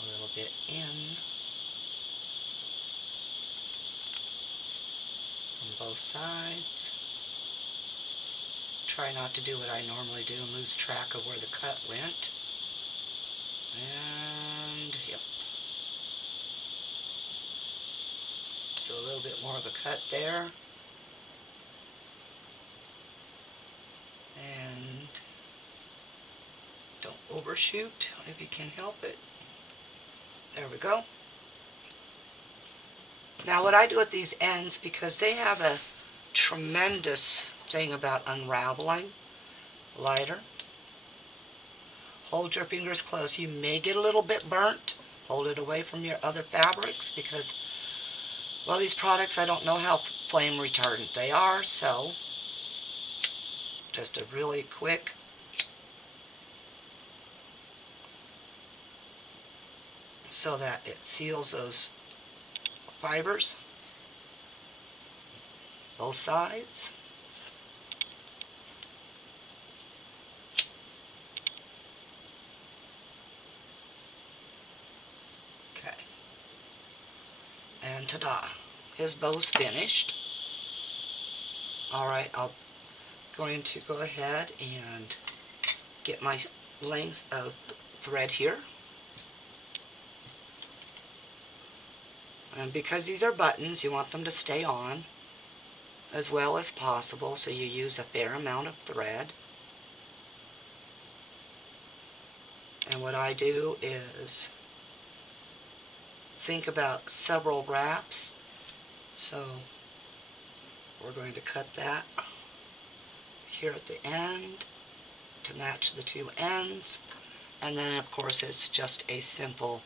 A little bit in on both sides. Try not to do what I normally do and lose track of where the cut went. And yep. So a little bit more of a cut there. And don't overshoot if you can help it. There we go. Now what I do at these ends, because they have a tremendous thing about unraveling, lighter. Hold your fingers close. You may get a little bit burnt. Hold it away from your other fabrics because, well, these products, I don't know how flame retardant they are, so just a really quick so that it seals those fibers, both sides. Okay. And ta-da, his bow's finished. Alright, I'm going to go ahead and get my length of thread here. And because these are buttons, you want them to stay on as well as possible, so you use a fair amount of thread. And what I do is think about several wraps. So we're going to cut that here at the end to match the two ends. And then of course it's just a simple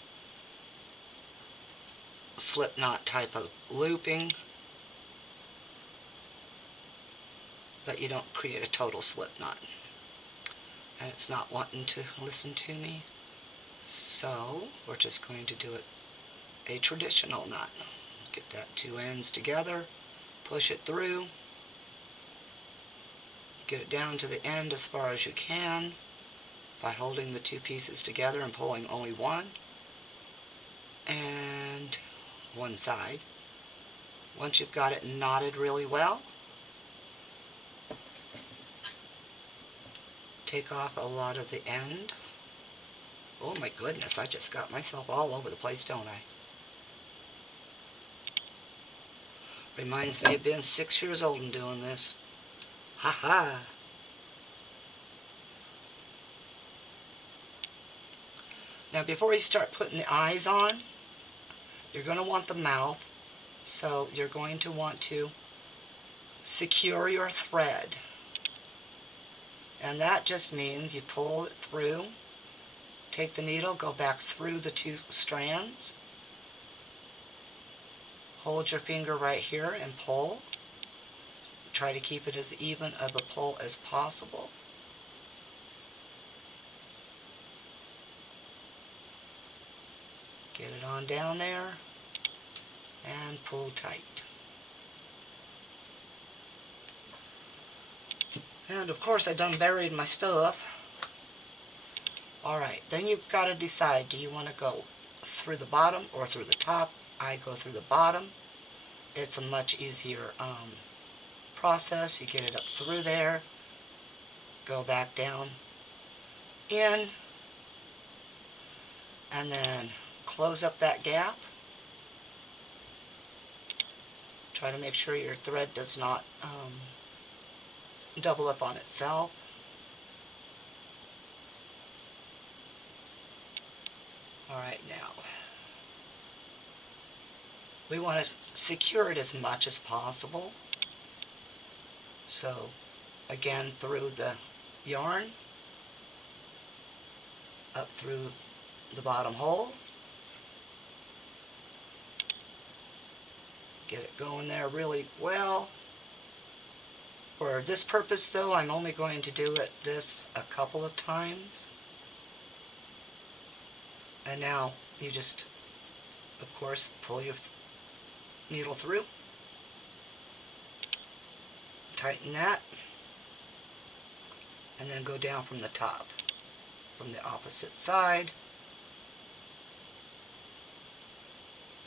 slip knot type of looping, but you don't create a total slip knot. And it's not wanting to listen to me. So we're just going to do it a traditional knot. Get that two ends together, push it through, get it down to the end as far as you can by holding the two pieces together and pulling only one and one side. Once you've got it knotted really well, take off a lot of the end. Oh my goodness, I just got myself all over the place, don't I? Reminds me of being 6 years old and doing this. Ha ha! Now before you start putting the eyes on, you're going to want the mouth, so you're going to want to secure your thread. And that just means you pull it through, take the needle, go back through the two strands, hold your finger right here and pull. Try to keep it as even of a pull as possible. Get it on down there and pull tight. And of course I done buried my stuff. Alright, then you've got to decide, do you want to go through the bottom or through the top? I go through the bottom. It's a much easier process. You get it up through there, go back down in, and then close up that gap. Try to make sure your thread does not double up on itself. Alright, now we want to secure it as much as possible. So again, through the yarn, up through the bottom hole, get it going there really well. For this purpose though, I'm only going to do this a couple of times. And now you just, of course, pull your needle through, tighten that, and then go down from the top, from the opposite side.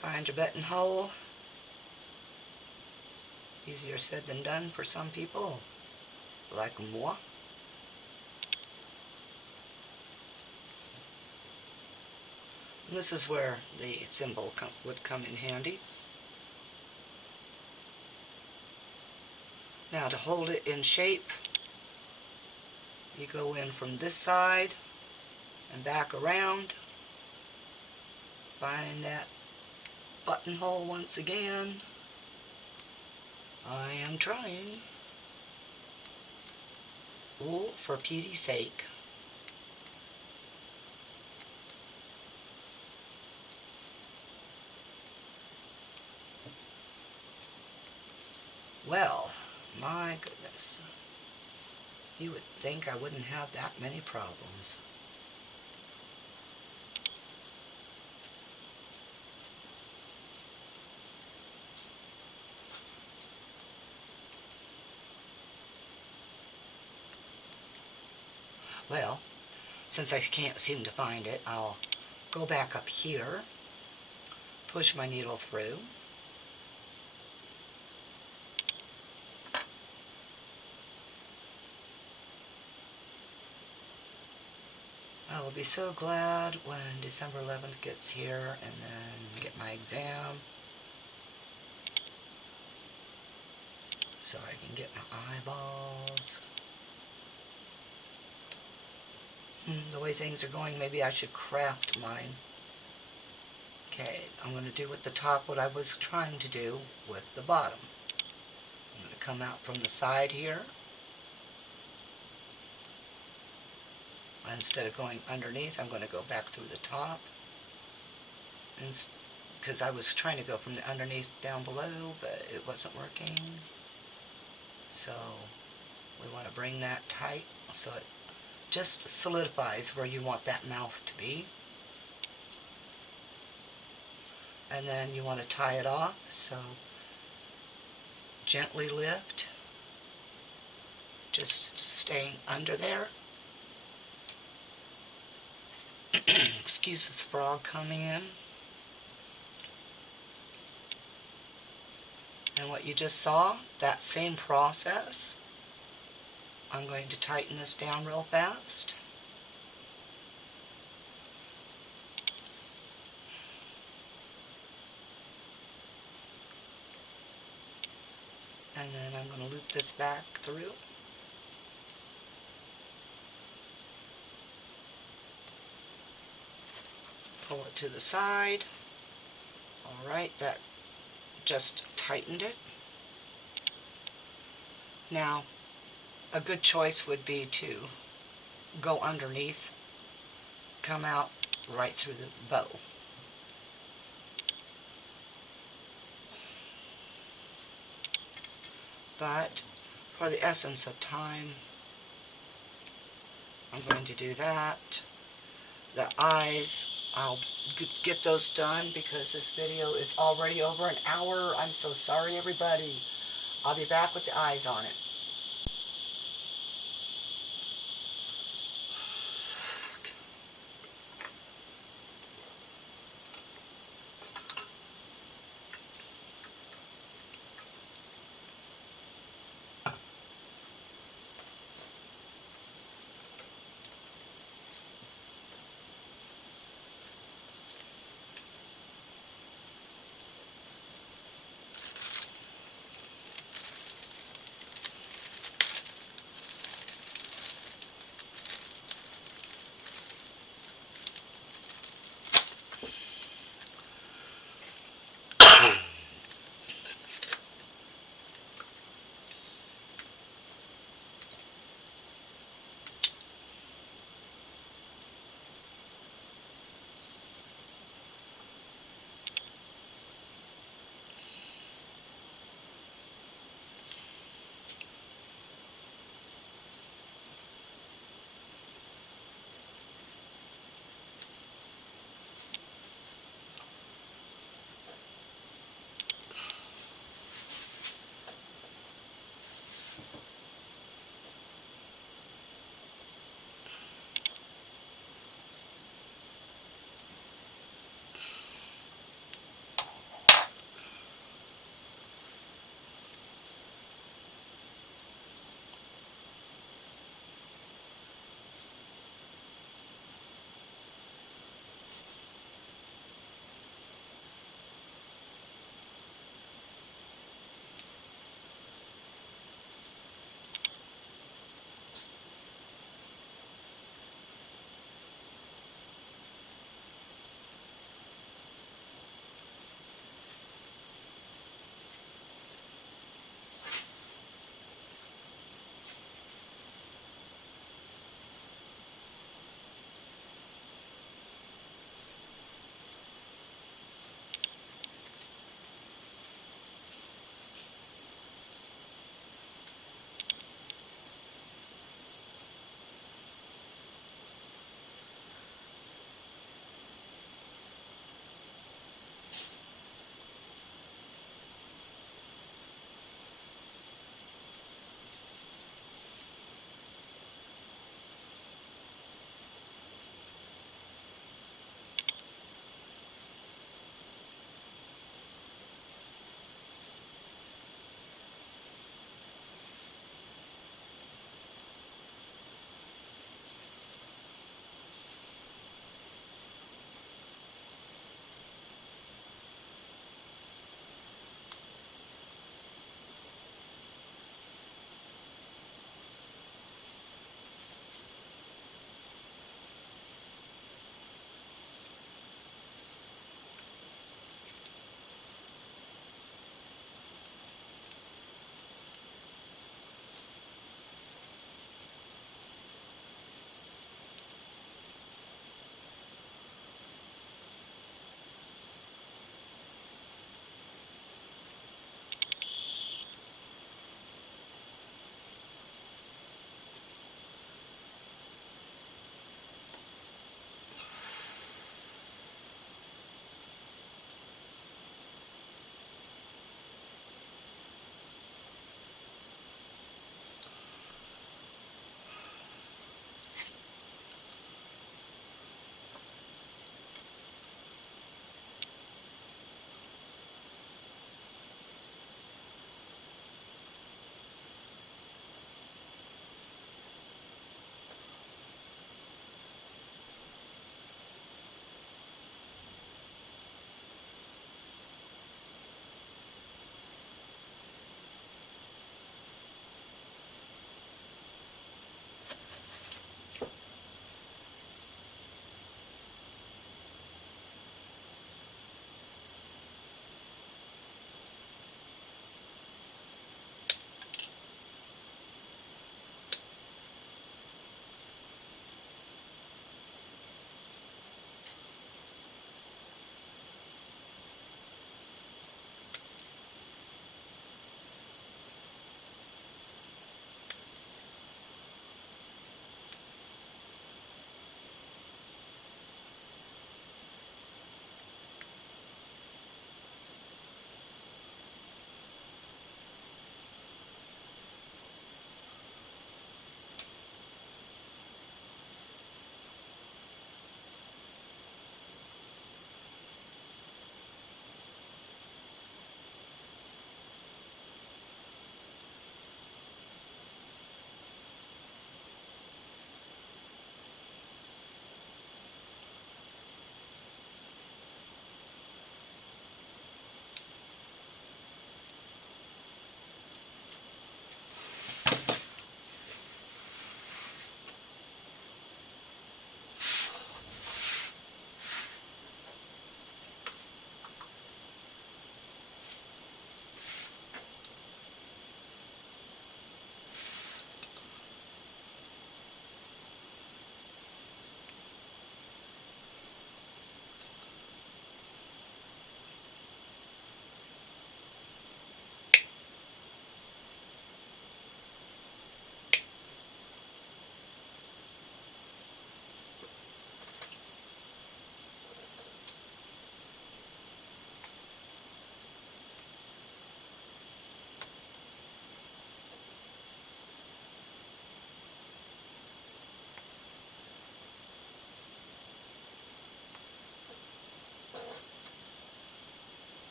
Find your buttonhole. Easier said than done for some people, like moi. And this is where the thimble would come in handy. Now to hold it in shape, you go in from this side and back around. Find that buttonhole once again. I am trying. Oh, for Petey's sake. Well, my goodness. You would think I wouldn't have that many problems. Well, since I can't seem to find it, I'll go back up here, push my needle through, I will be so glad when December 11th gets here and then get my exam so I can get my eyeballs. The way things are going, maybe I should craft mine. Okay, I'm going to do with the top what I was trying to do with the bottom. I'm going to come out from the side here. Instead of going underneath, I'm going to go back through the top and because I was trying to go from the underneath down below, but it wasn't working. So we want to bring that tight so it just solidifies where you want that mouth to be. And then you want to tie it off, so gently lift, just staying under there. Excuse the frog coming in. And what you just saw, that same process, I'm going to tighten this down real fast. And then I'm going to loop this back through. Pull it to the side. Alright, that just tightened it. Now, a good choice would be to go underneath, come out right through the bow. But for the essence of time, I'm going to do that. The eyes, I'll get those done because this video is already over an hour. I'm so sorry, everybody. I'll be back with the eyes on it.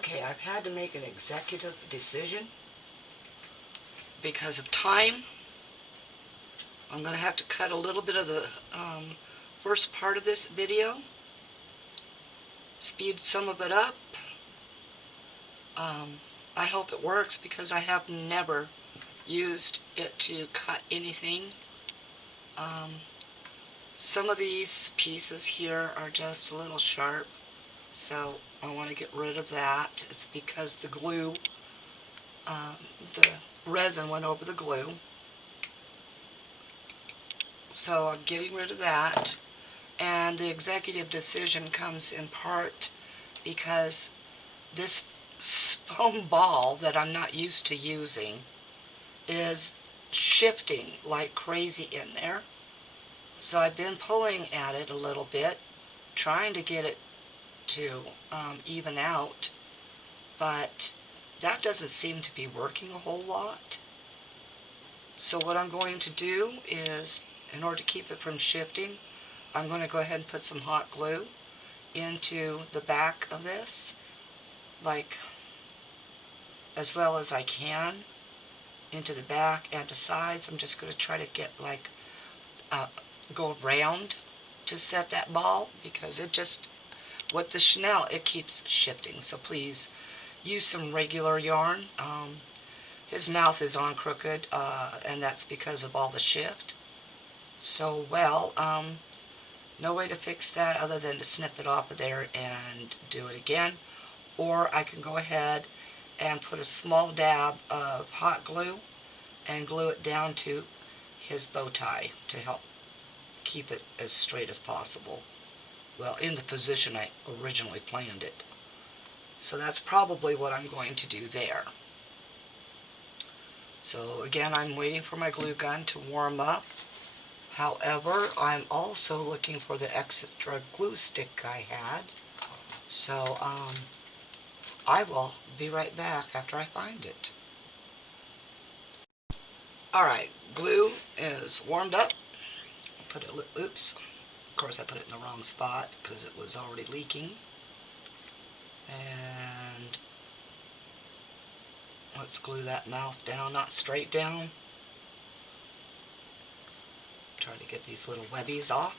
Okay, I've had to make an executive decision because of time. I'm going to have to cut a little bit of the first part of this video, speed some of it up. I hope it works because I have never used it to cut anything. Some of these pieces here are just a little sharp, so I want to get rid of that. It's because the glue, the resin went over the glue. So I'm getting rid of that. And the executive decision comes in part because this foam ball that I'm not used to using is shifting like crazy in there. So I've been pulling at it a little bit, trying to get it to even out, but that doesn't seem to be working a whole lot. So what I'm going to do is, in order to keep it from shifting, I'm going to go ahead and put some hot glue into the back of this, like as well as I can, into the back and the sides. I'm just going to try to get like go around to set that ball, because it just, with the chenille, it keeps shifting. So please use some regular yarn. His mouth is on crooked, and that's because of all the shift. So, well, no way to fix that other than to snip it off of there and do it again. Or I can go ahead and put a small dab of hot glue and glue it down to his bow tie to help keep it as straight as possible. Well, in the position I originally planned it. So that's probably what I'm going to do there. So again, I'm waiting for my glue gun to warm up. However, I'm also looking for the extra glue stick I had. So I will be right back after I find it. Alright, glue is warmed up. Put it, oops, of course I put it in the wrong spot because it was already leaking. And let's glue that mouth down, not straight down. Try to get these little webbies off.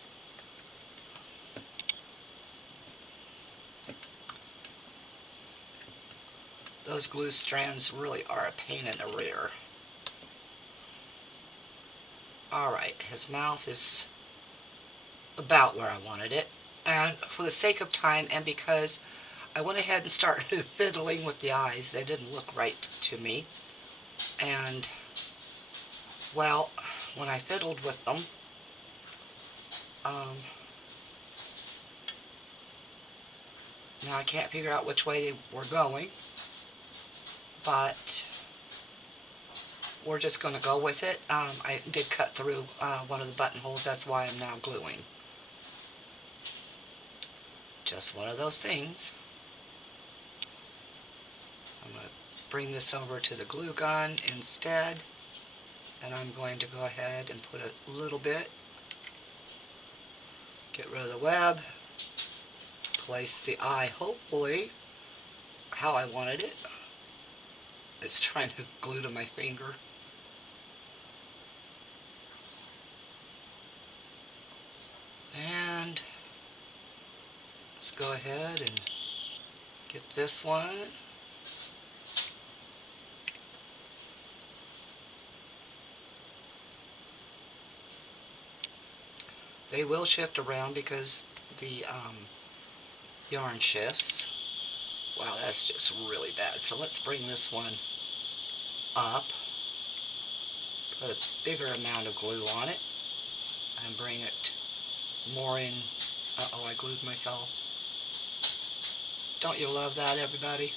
Those glue strands really are a pain in the rear. Alright, his mouth is about where I wanted it. And for the sake of time, and because I went ahead and started fiddling with the eyes, they didn't look right to me. And, well, when I fiddled with them, now I can't figure out which way they were going, but we're just going to go with it. I did cut through one of the buttonholes, that's why I'm now gluing. Just one of those things. I'm going to bring this over to the glue gun instead, and I'm going to go ahead and put a little bit, get rid of the web, place the eye hopefully how I wanted it. It's trying to glue to my finger. And let's go ahead and get this one. They will shift around because the yarn shifts. Wow, that's just really bad. So let's bring this one up, put a bigger amount of glue on it, and bring it more in. Uh-oh, I glued myself. Don't you love that, everybody?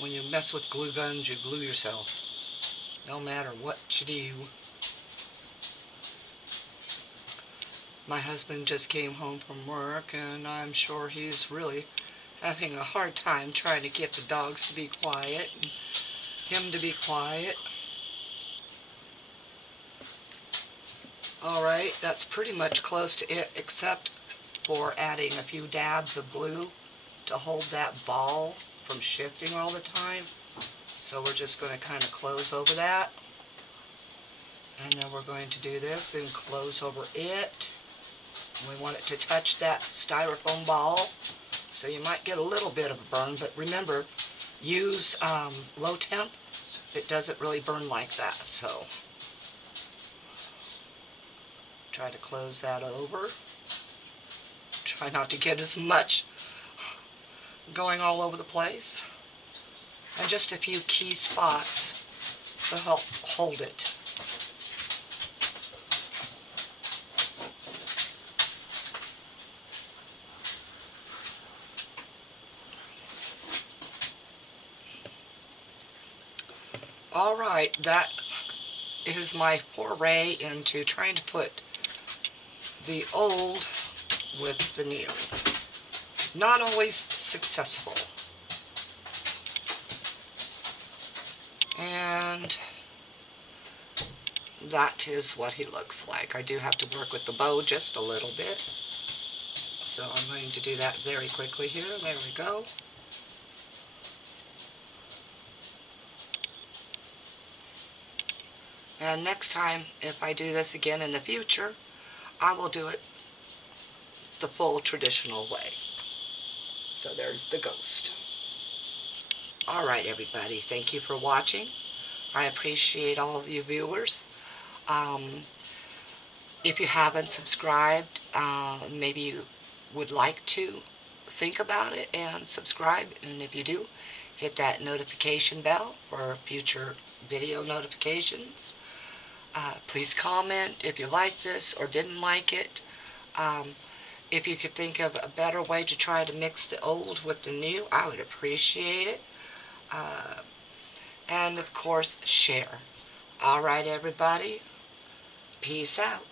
When you mess with glue guns, you glue yourself, no matter what you do. My husband just came home from work, and I'm sure he's really having a hard time trying to get the dogs to be quiet and him to be quiet. Alright, that's pretty much close to it, except for adding a few dabs of glue to hold that ball from shifting all the time. So we're just going to kind of close over that. And then we're going to do this and close over it. We want it to touch that styrofoam ball. So you might get a little bit of a burn, but remember, use low temp. It doesn't really burn like that. So try to close that over. Try not to get as much going all over the place. And just a few key spots to help hold it. Alright, that is my foray into trying to put the old with the new. Not always successful. And that is what he looks like. I do have to work with the bow just a little bit. So I'm going to do that very quickly here. There we go. And next time, if I do this again in the future, I will do it the full traditional way. So there's the ghost. Alright everybody, thank you for watching. I appreciate all of you viewers. If you haven't subscribed, maybe you would like to think about it and subscribe. And if you do, hit that notification bell for future video notifications. Please comment if you like this or didn't like it. If you could think of a better way to try to mix the old with the new, I would appreciate it. And of course, share. Alright everybody, peace out.